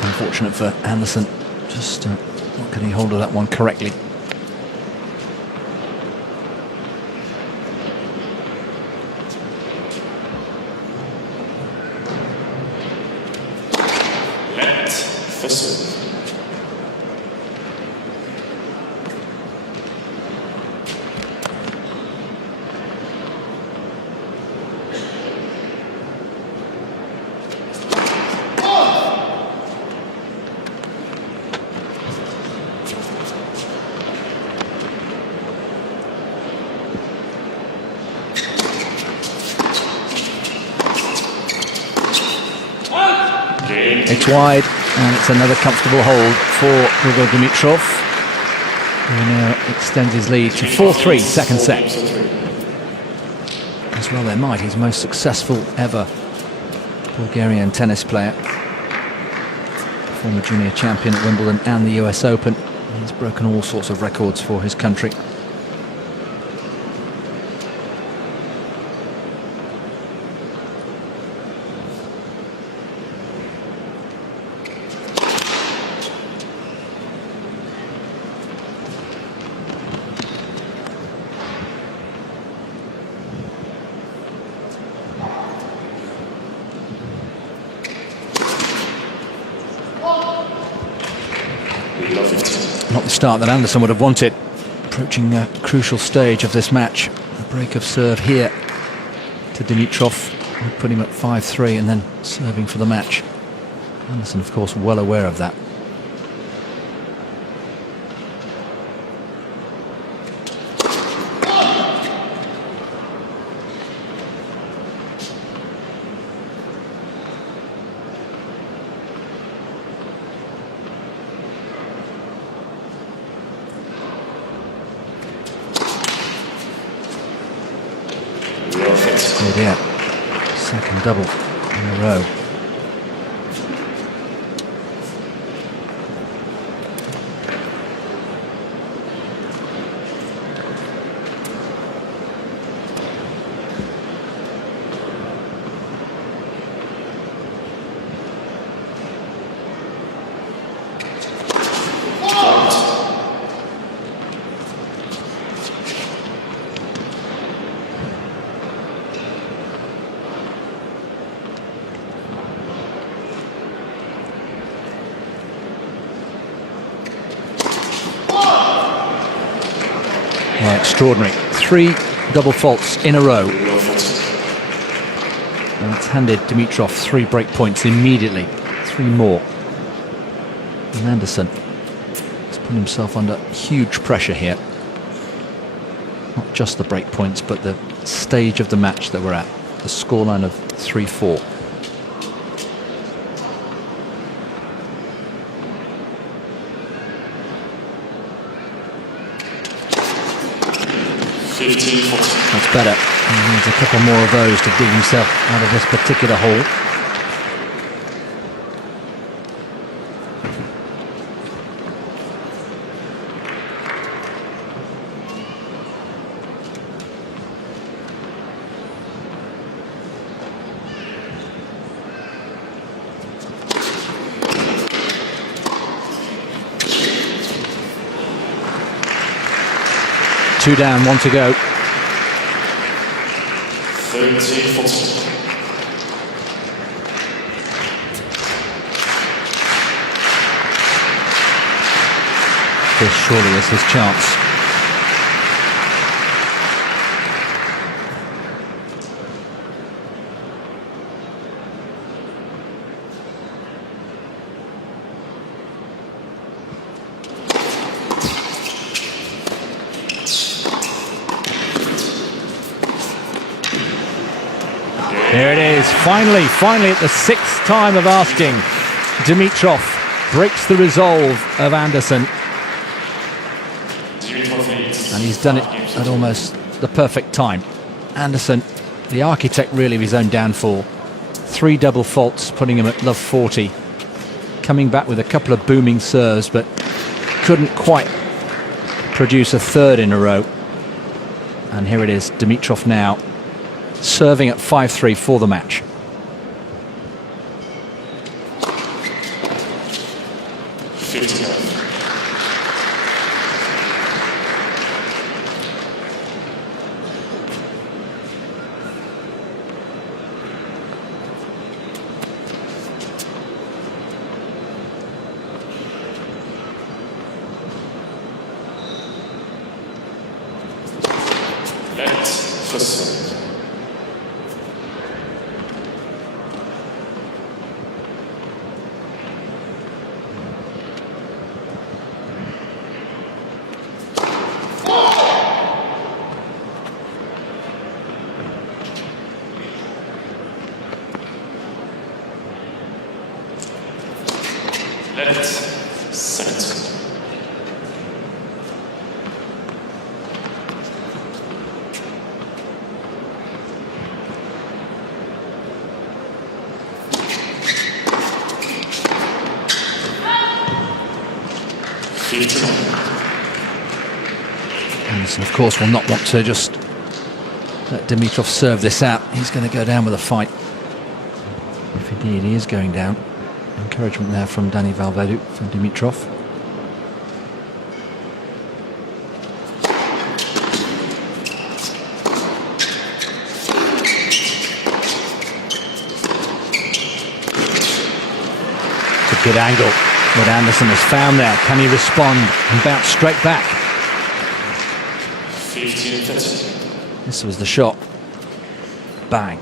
Unfortunate for Anderson, just not getting hold of that one correctly. It's wide, and it's another comfortable hold for Grigor Dimitrov, who now extends his lead to 4-3, second set. As well they might, he's most successful ever Bulgarian tennis player. Former junior champion at Wimbledon and the US Open. He's broken all sorts of records for his country. Not the start that Anderson would have wanted. Approaching a crucial stage of this match. A break of serve here to Dimitrov would put him at 5-3 and then serving for the match. Anderson, of course, well aware of that. Good, yeah. Second double in a row. extraordinary. 3 double faults in a row. And it's handed Dimitrov 3 break points immediately. 3 more. And Anderson has put himself under huge pressure here. Not just the break points, but the stage of the match that we're at. The scoreline of 3-4. That's better. He needs a couple more of those to dig himself out of this particular hole. Two down, 1 to go. 30-40. This surely is his chance. There it is, finally at the 6th time of asking, Dimitrov breaks the resolve of Anderson. And he's done it at almost the perfect time. Anderson, the architect really of his own downfall. 3 double faults, putting him at love 40. Coming back with a couple of booming serves, but couldn't quite produce a 3rd in a row. And here it is, Dimitrov now serving at 5-3 for the match. Anderson, of course, will not want to just let Dimitrov serve this out. He's going to go down with a fight. If indeed he is going down. Encouragement there from Danny Valvedu, from Dimitrov. It's a good angle that Anderson has found there. Can he respond and bounce straight back? 15-30. This was the shot. Bang.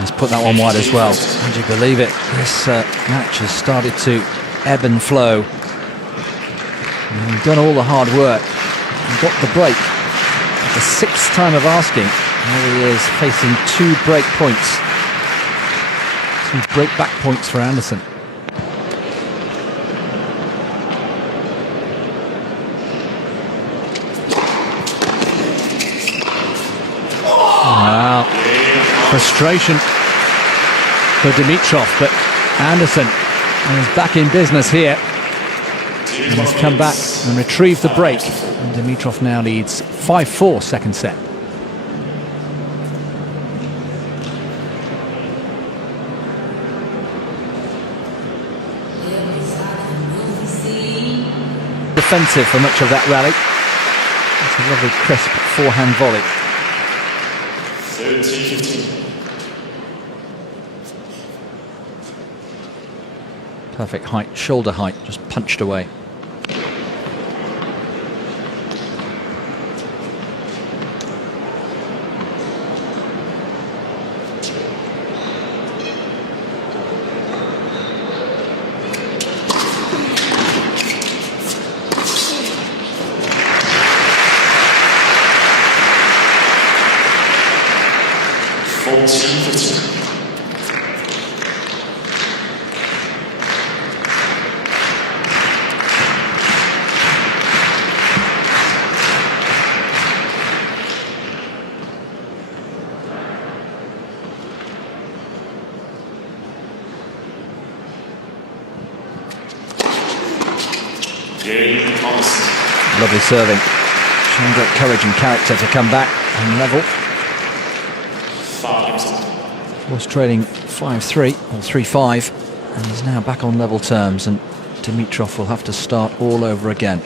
He's put that one wide as well. Would you believe it? This match has started to ebb and flow. And he's done all the hard work and got the break. At the 6th time of asking, now he is facing 2 break points. 2 break back points for Anderson. Wow. Frustration for Dimitrov, but Anderson is back in business here. And he's come back and retrieved the break. And Dimitrov now leads 5-4 second set. defensive for much of that rally. It's a lovely crisp forehand volley. 30-15. Perfect height, shoulder height, just punched away. Lovely serving. Showing great courage and character to come back and level. Was trailing 5-3 or 3-5, and he's now back on level terms, and Dimitrov will have to start all over again.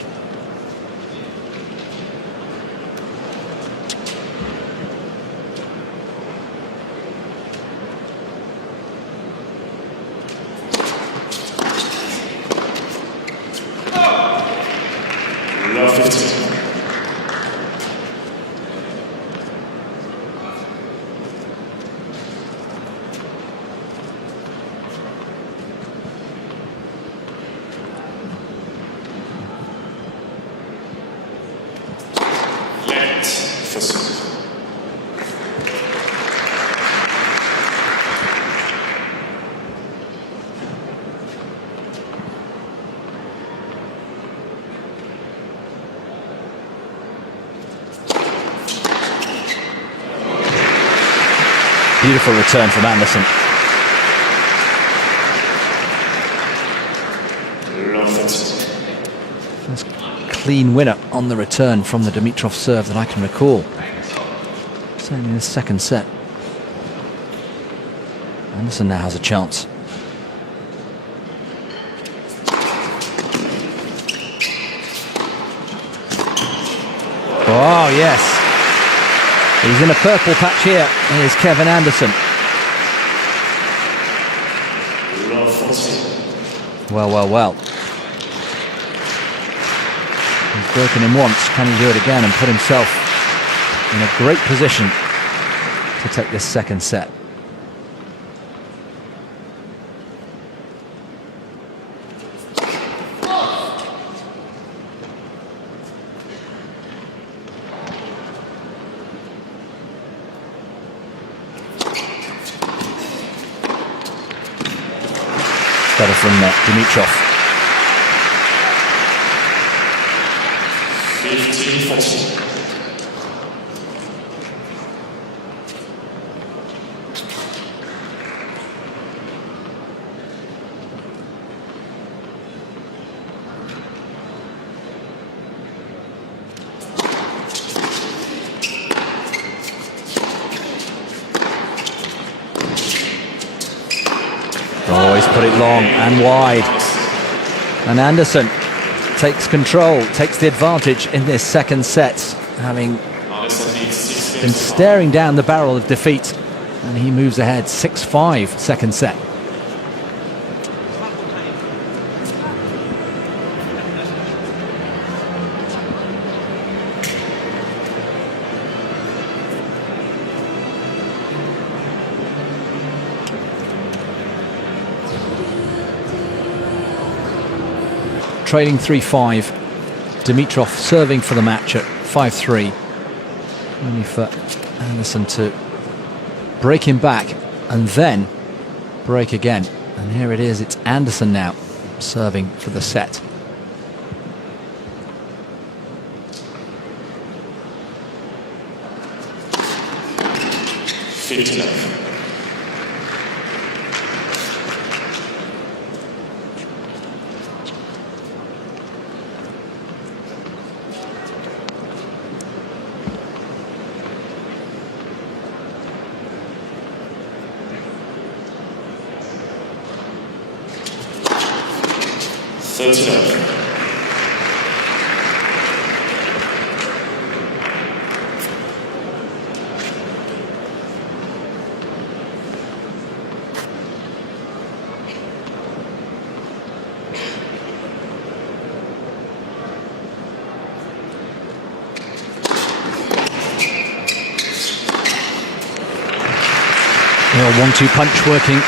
Beautiful return from Anderson. First clean winner on the return from the Dimitrov serve that I can recall. Certainly in the second set. Anderson now has a chance. Oh, yes. He's in a purple patch here. Here's Kevin Anderson. Well. He's broken him once. Can he do it again and put himself in a great position to take this second set? Better from Dimitrov. 15-14. Oh, he's put it long and wide. And Anderson takes control, takes the advantage in this second set, having been staring down the barrel of defeat. And he moves ahead 6-5 second set. Trailing 3-5, Dimitrov serving for the match at 5-3. Only for Anderson to break him back and then break again. And here it is, it's Anderson now serving for the set. The old 1-2 punch working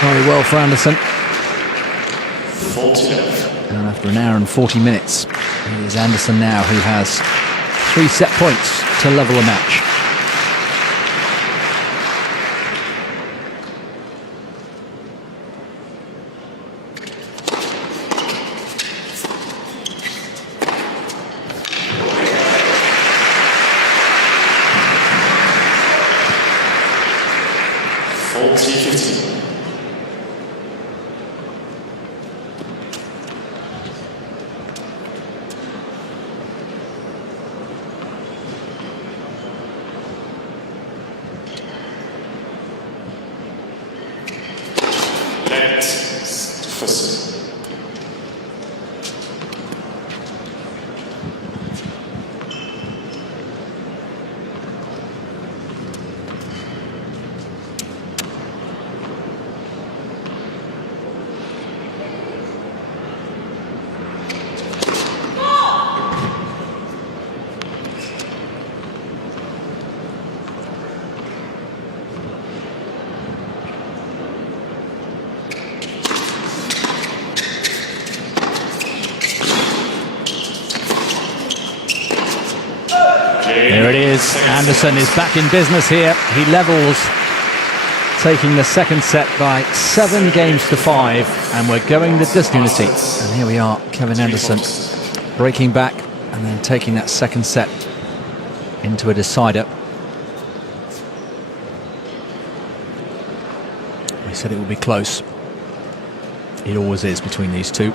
very well for Anderson. 40 love. And after an hour and 40 minutes, it is Anderson now who has 3 set points to level a match. There it is. Anderson is back in business here. He levels, taking the second set by 7 games to 5, and we're going the distance. And here we are, Kevin Anderson breaking back and then taking that second set into a decider. We said it would be close. It always is between these two.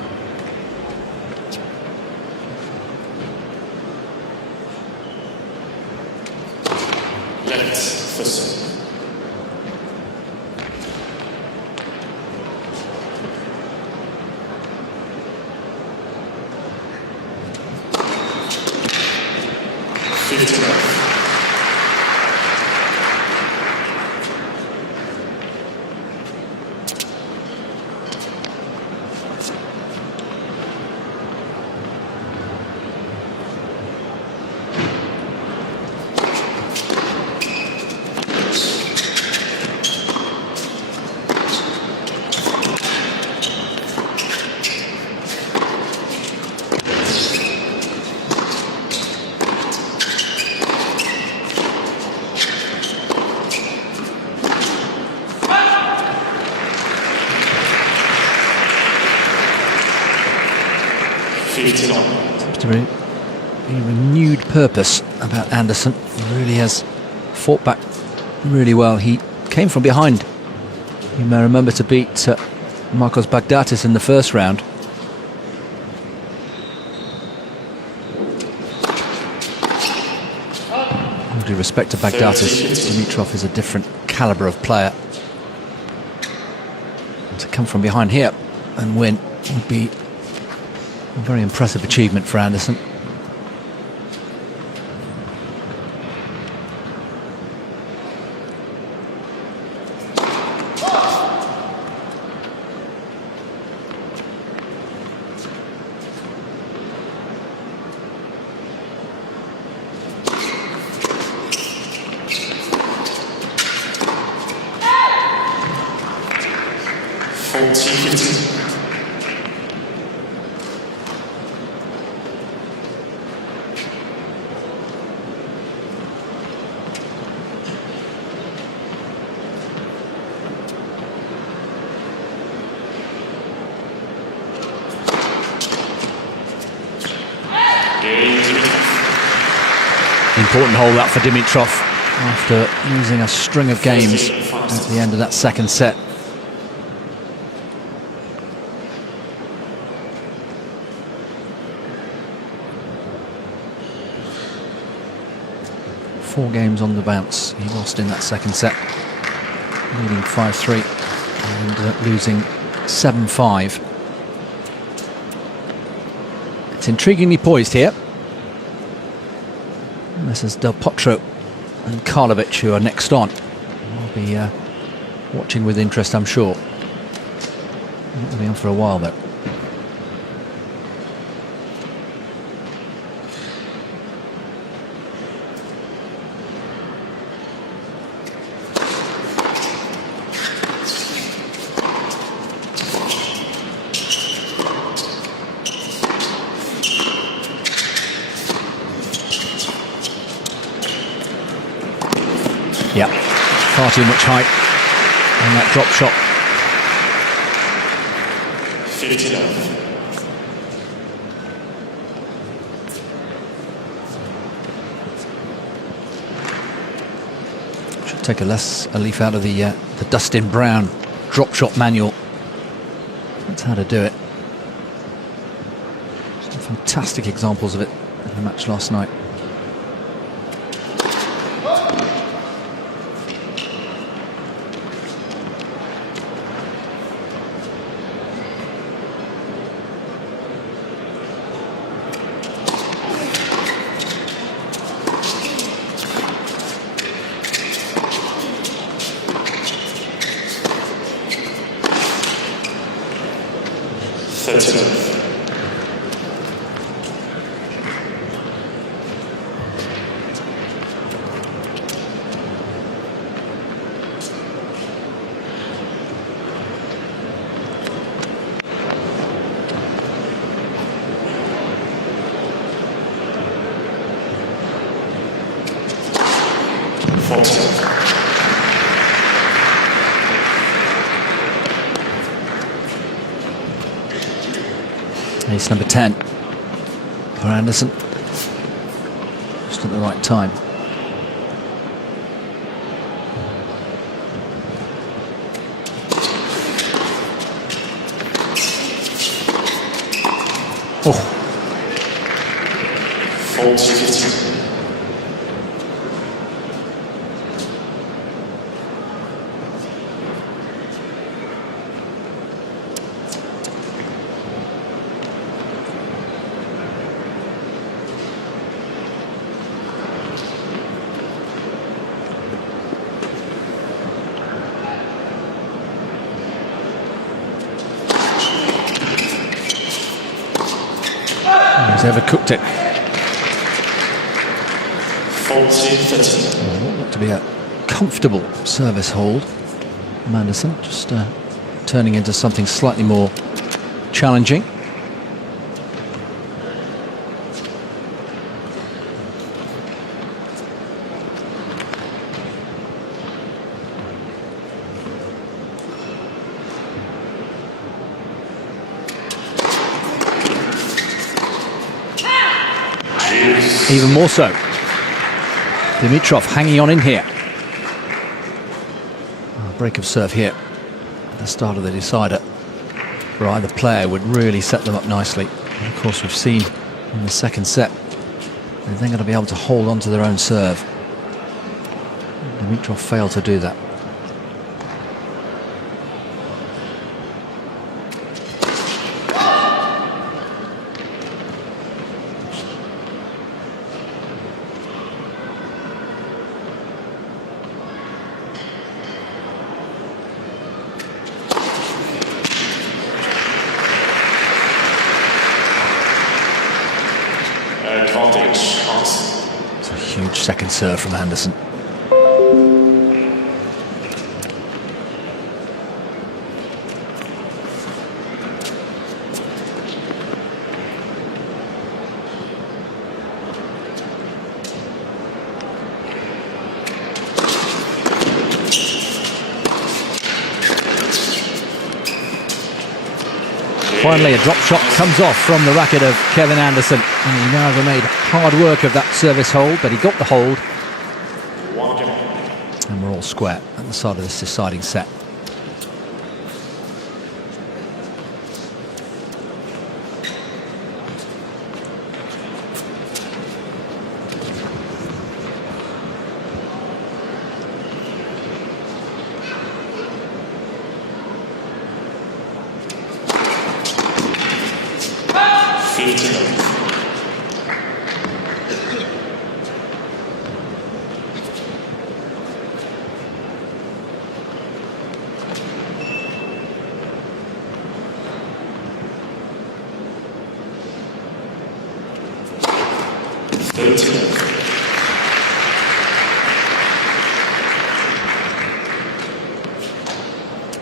Seems to be a renewed purpose about Anderson. He really has fought back really well. He came from behind. You may remember to beat Marcos Baghdatis in the first round. All due respect to Baghdatis, Dimitrov is a different calibre of player. And to come from behind here and win would be a very impressive achievement for Anderson. Important hole that for Dimitrov after losing a string of games at the end of that second set. Four games on the bounce. He lost in that second set, leading 5-3 and losing 7-5. It's intriguingly poised here. This is Del Potro and Karlovic who are next on. I'll be watching with interest, I'm sure. It'll be on for a while though. Far too much height on that drop shot. 50 love. Should take a leaf out of the Dustin Brown drop shot manual. That's how to do it. Some fantastic examples of it in the match last night. Ace number 10 for Anderson. Just at the right time. Oh. 40-50. He's overcooked it. 40-30. Looked to be a comfortable service hold. Anderson just turning into something slightly more challenging. Even more so. Dimitrov hanging on in here. Break of serve here at the start of the decider for either player would really set them up nicely. And of course, we've seen in the second set they're then going to be able to hold on to their own serve. Dimitrov failed to do that. It's a huge second serve from Anderson. Finally, a drop shot comes off from the racket of Kevin Anderson. And he now made hard work of that service hold, but he got the hold. And we're all square at the start of this deciding set.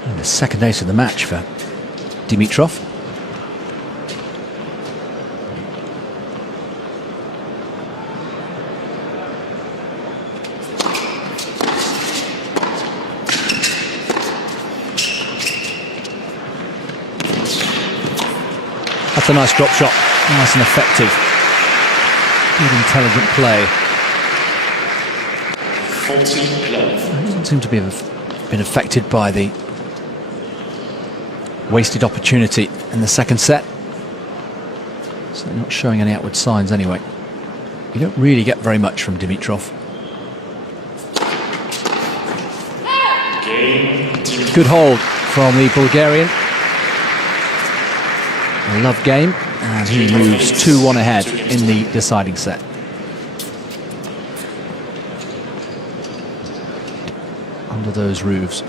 And the second ace of the match for Dimitrov. That's a nice drop shot. Nice and effective. Good intelligent play. 40-11. He doesn't seem to be been affected by the wasted opportunity in the second set. So not showing any outward signs anyway. You don't really get very much from Dimitrov. Good hold from the Bulgarian. A love game, and he moves 2-1 ahead in the deciding set. Under those roofs.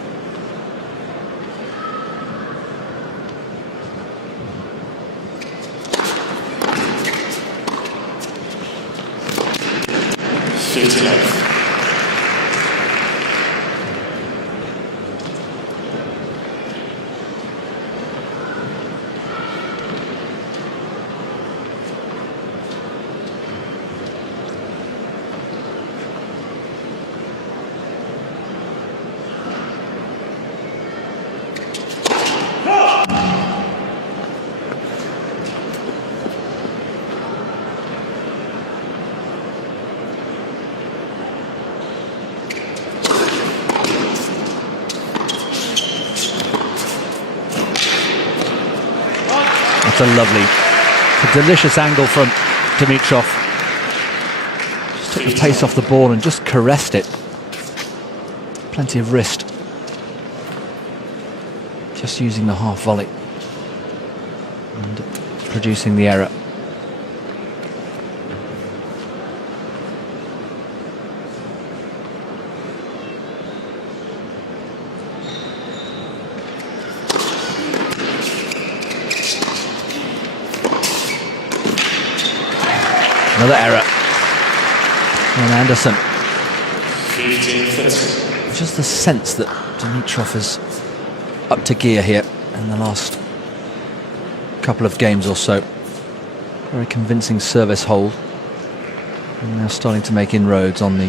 That's a lovely, a delicious angle from Dimitrov. Just took the pace off the ball and just caressed it. Plenty of wrist. Just using the half volley and producing the error. Another error on Anderson. 15-30. Just the sense that Dimitrov is up to gear here in the last couple of games or so. Very convincing service hold. And now starting to make inroads on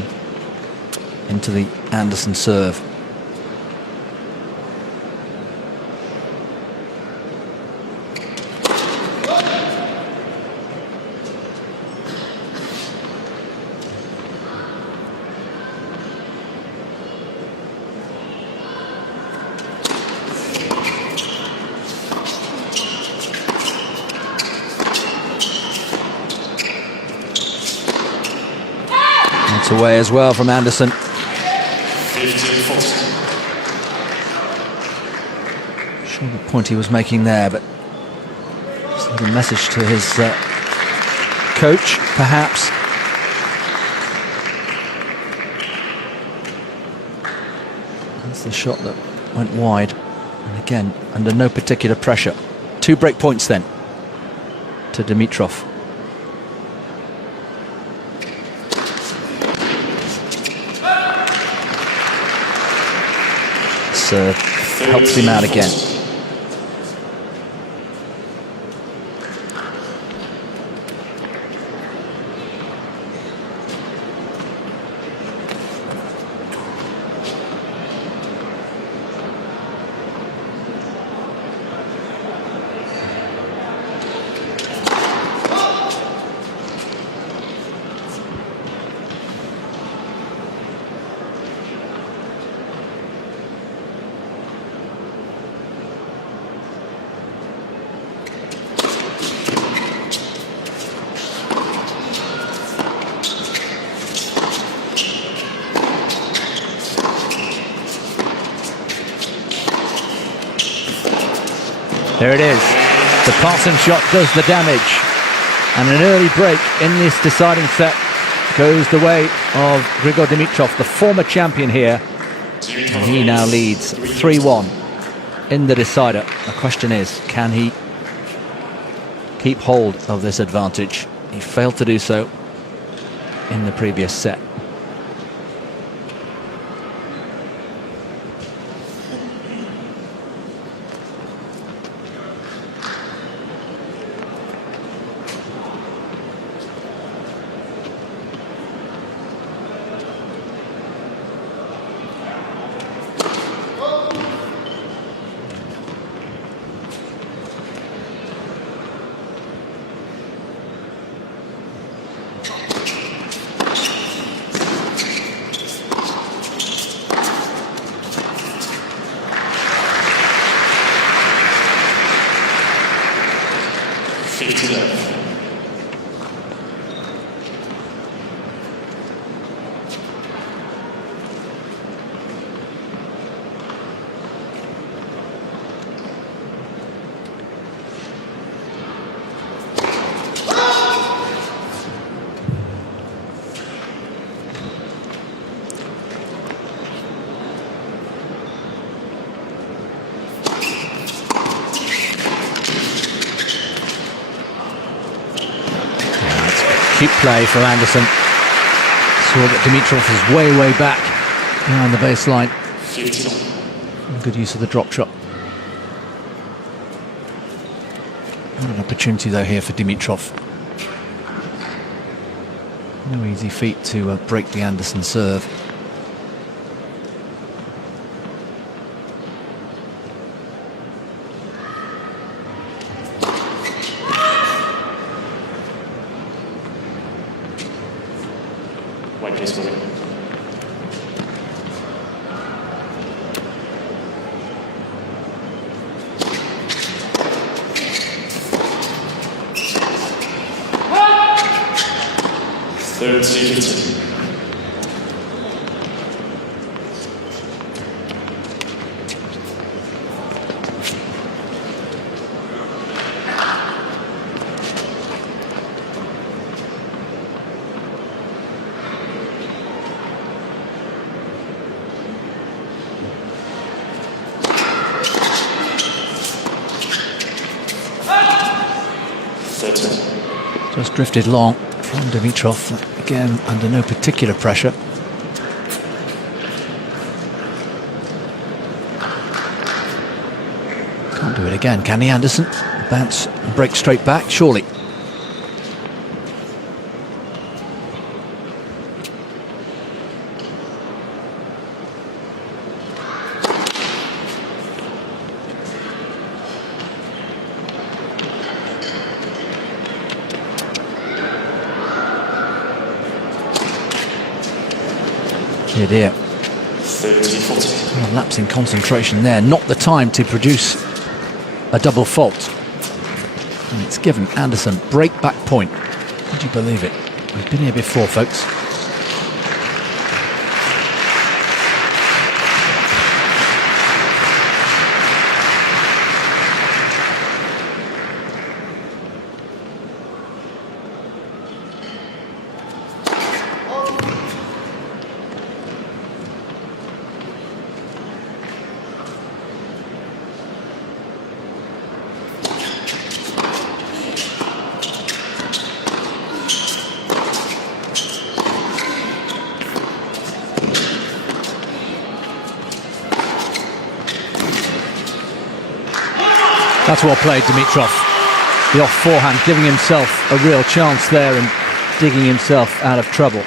into the Anderson serve. That's away as well from Anderson. 15-40. Sure the point he was making there, but send a message to his coach, perhaps. That's the shot that went wide, and again under no particular pressure. 2 break points then to Dimitrov. Helps him out again. There it is. The passing shot does the damage. And an early break in this deciding set goes the way of Grigor Dimitrov, the former champion here. And he now leads 3-1 in the decider. The question is, can he keep hold of this advantage? He failed to do so in the previous set. 50 love. Cute play from Anderson. Saw that Dimitrov is way back behind the baseline. 50. Good use of the drop shot. What an opportunity though here for Dimitrov. No easy feat to break the Anderson serve. White place moving. Third sequence. Just drifted long from Dimitrov, again under no particular pressure. Can't do it again, can he, Anderson? Bounce and break straight back, surely. Dear dear. 30-40. Lapse in concentration there. Not the time to produce a double fault. And it's given Anderson break back point. Would you believe it? We've been here before, folks. That's well played, Dimitrov. The off forehand, giving himself a real chance there and digging himself out of trouble.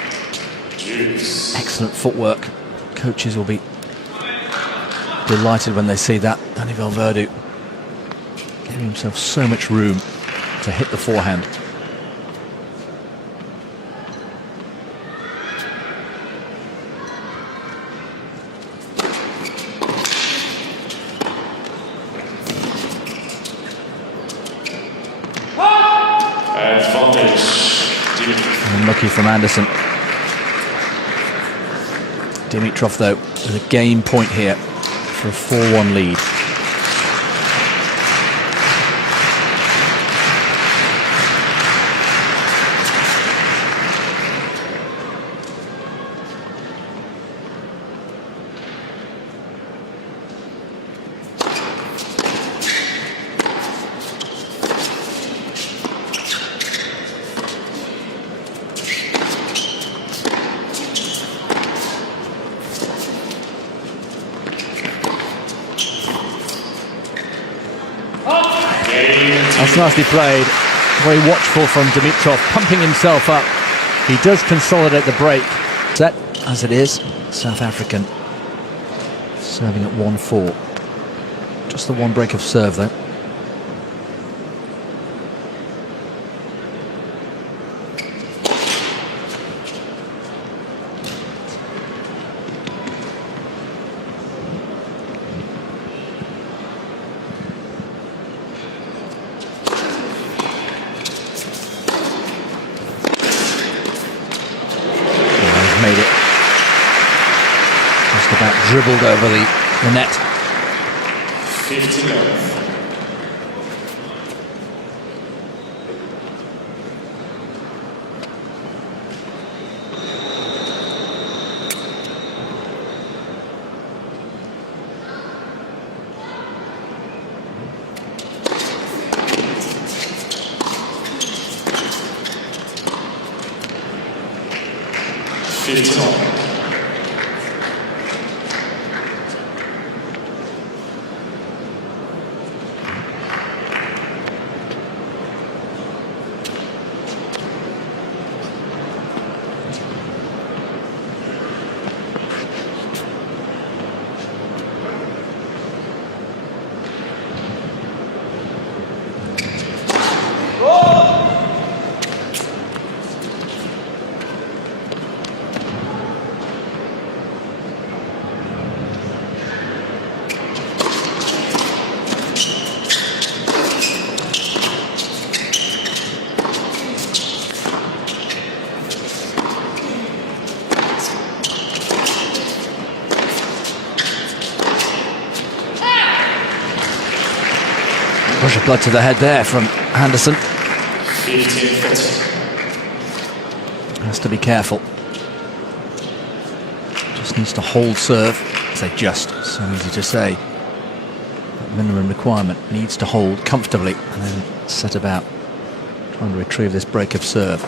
Excellent footwork. Coaches will be delighted when they see that. Danny Valverde giving himself so much room to hit the forehand. Unlucky from Anderson. Dimitrov, though, with a game point here for a 4-1 lead. That's nicely played. Very watchful from Dimitrov, pumping himself up. He does consolidate the break. Set as it is. South African serving at 1-4. Just the one break of serve, though. dribbled over the net. 50 love. Rush of blood to the head there from Anderson. 15-40. Has to be careful. Just needs to hold serve. I say just, so easy to say. That minimum requirement needs to hold comfortably and then set about trying to retrieve this break of serve.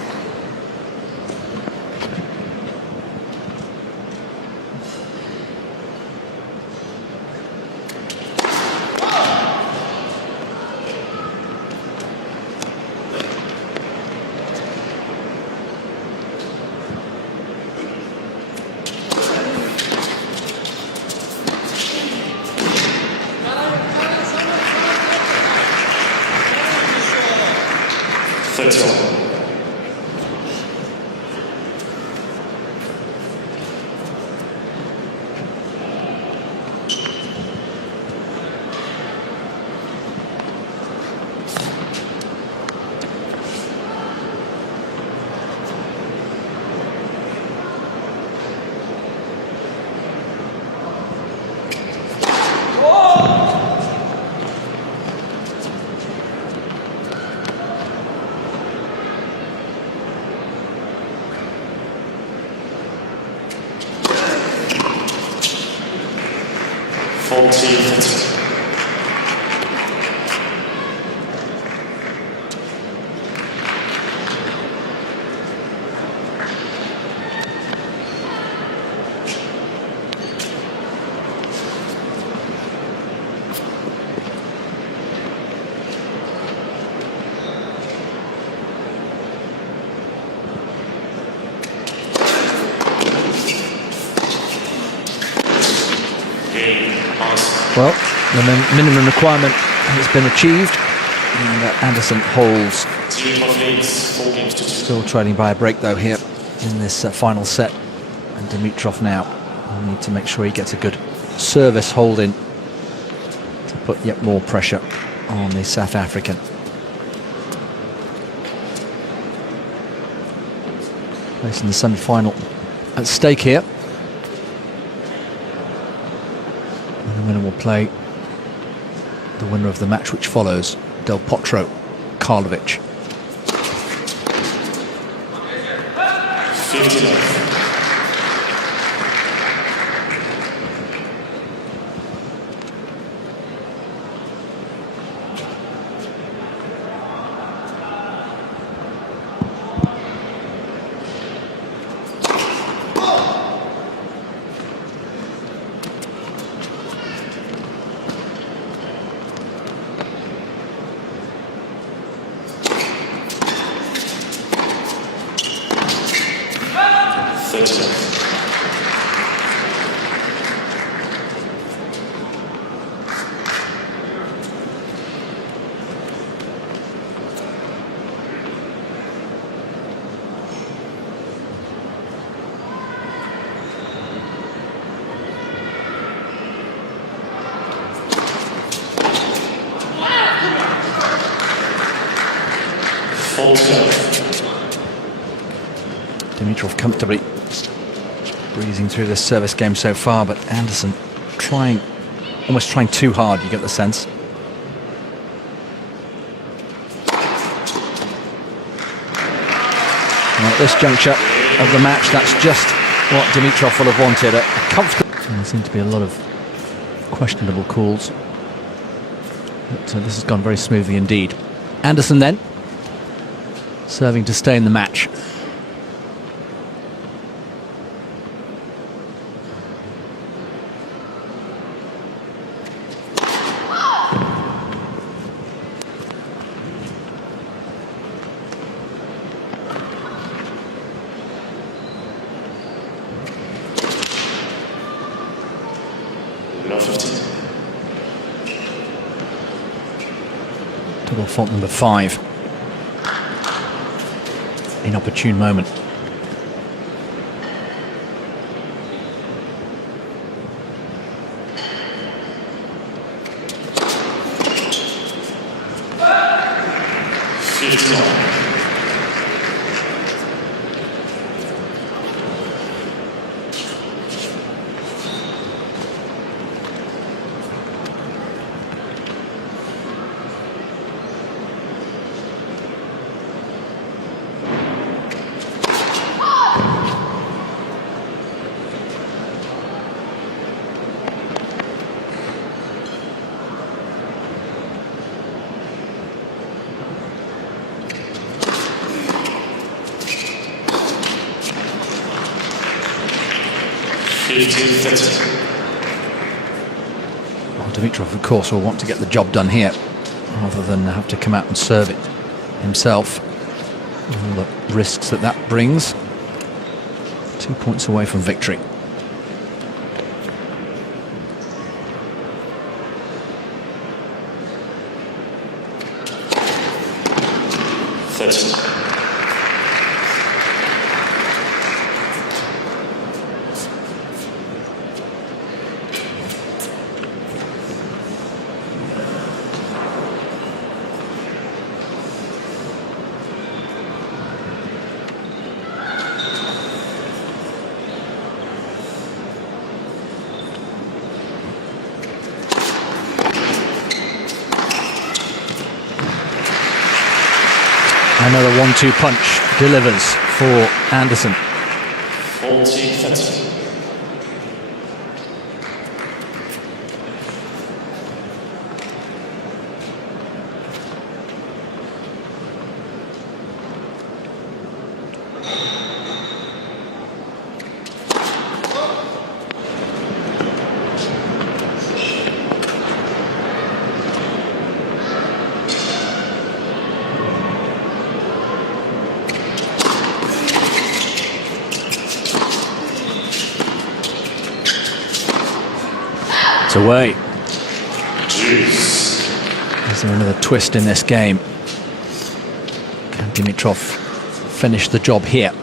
Well, the minimum requirement has been achieved, and Anderson holds. Still trailing by a break though here in this final set, and Dimitrov now will need to make sure he gets a good service hold in to put yet more pressure on the South African. Place in the semi-final at stake here. The winner will play the winner of the match which follows, Del Potro Karlovic. 50 love. Dimitrov comfortably breezing through this service game so far, but Anderson almost trying too hard, you get the sense. Well, at this juncture of the match, that's just what Dimitrov will have wanted. A comfortable... There seem to be a lot of questionable calls. But this has gone very smoothly indeed. Anderson then, serving to stay in the match. Double fault number 5. Inopportune moment. Well, Dimitrov, of course, will want to get the job done here, rather than have to come out and serve it himself. All the risks that brings. 2 points away from victory. Another 1-2 punch delivers for Anderson. 40-30. It's away. Is there another twist in this game? Can Dimitrov finish the job here?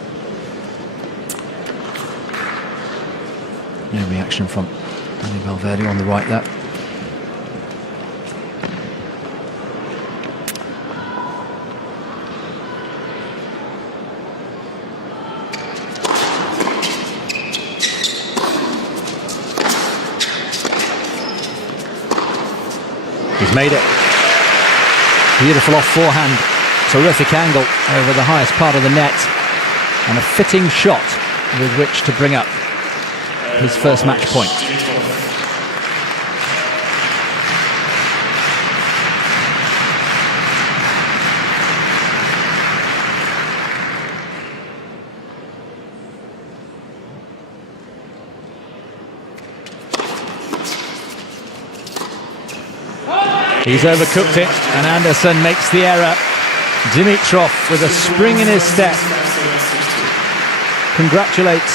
No reaction from Danny Valverde on the right there. He's made it. Beautiful off forehand. Terrific angle over the highest part of the net. And a fitting shot with which to bring up his first match point. He's overcooked it, and Anderson makes the error. Dimitrov with a spring in his step congratulates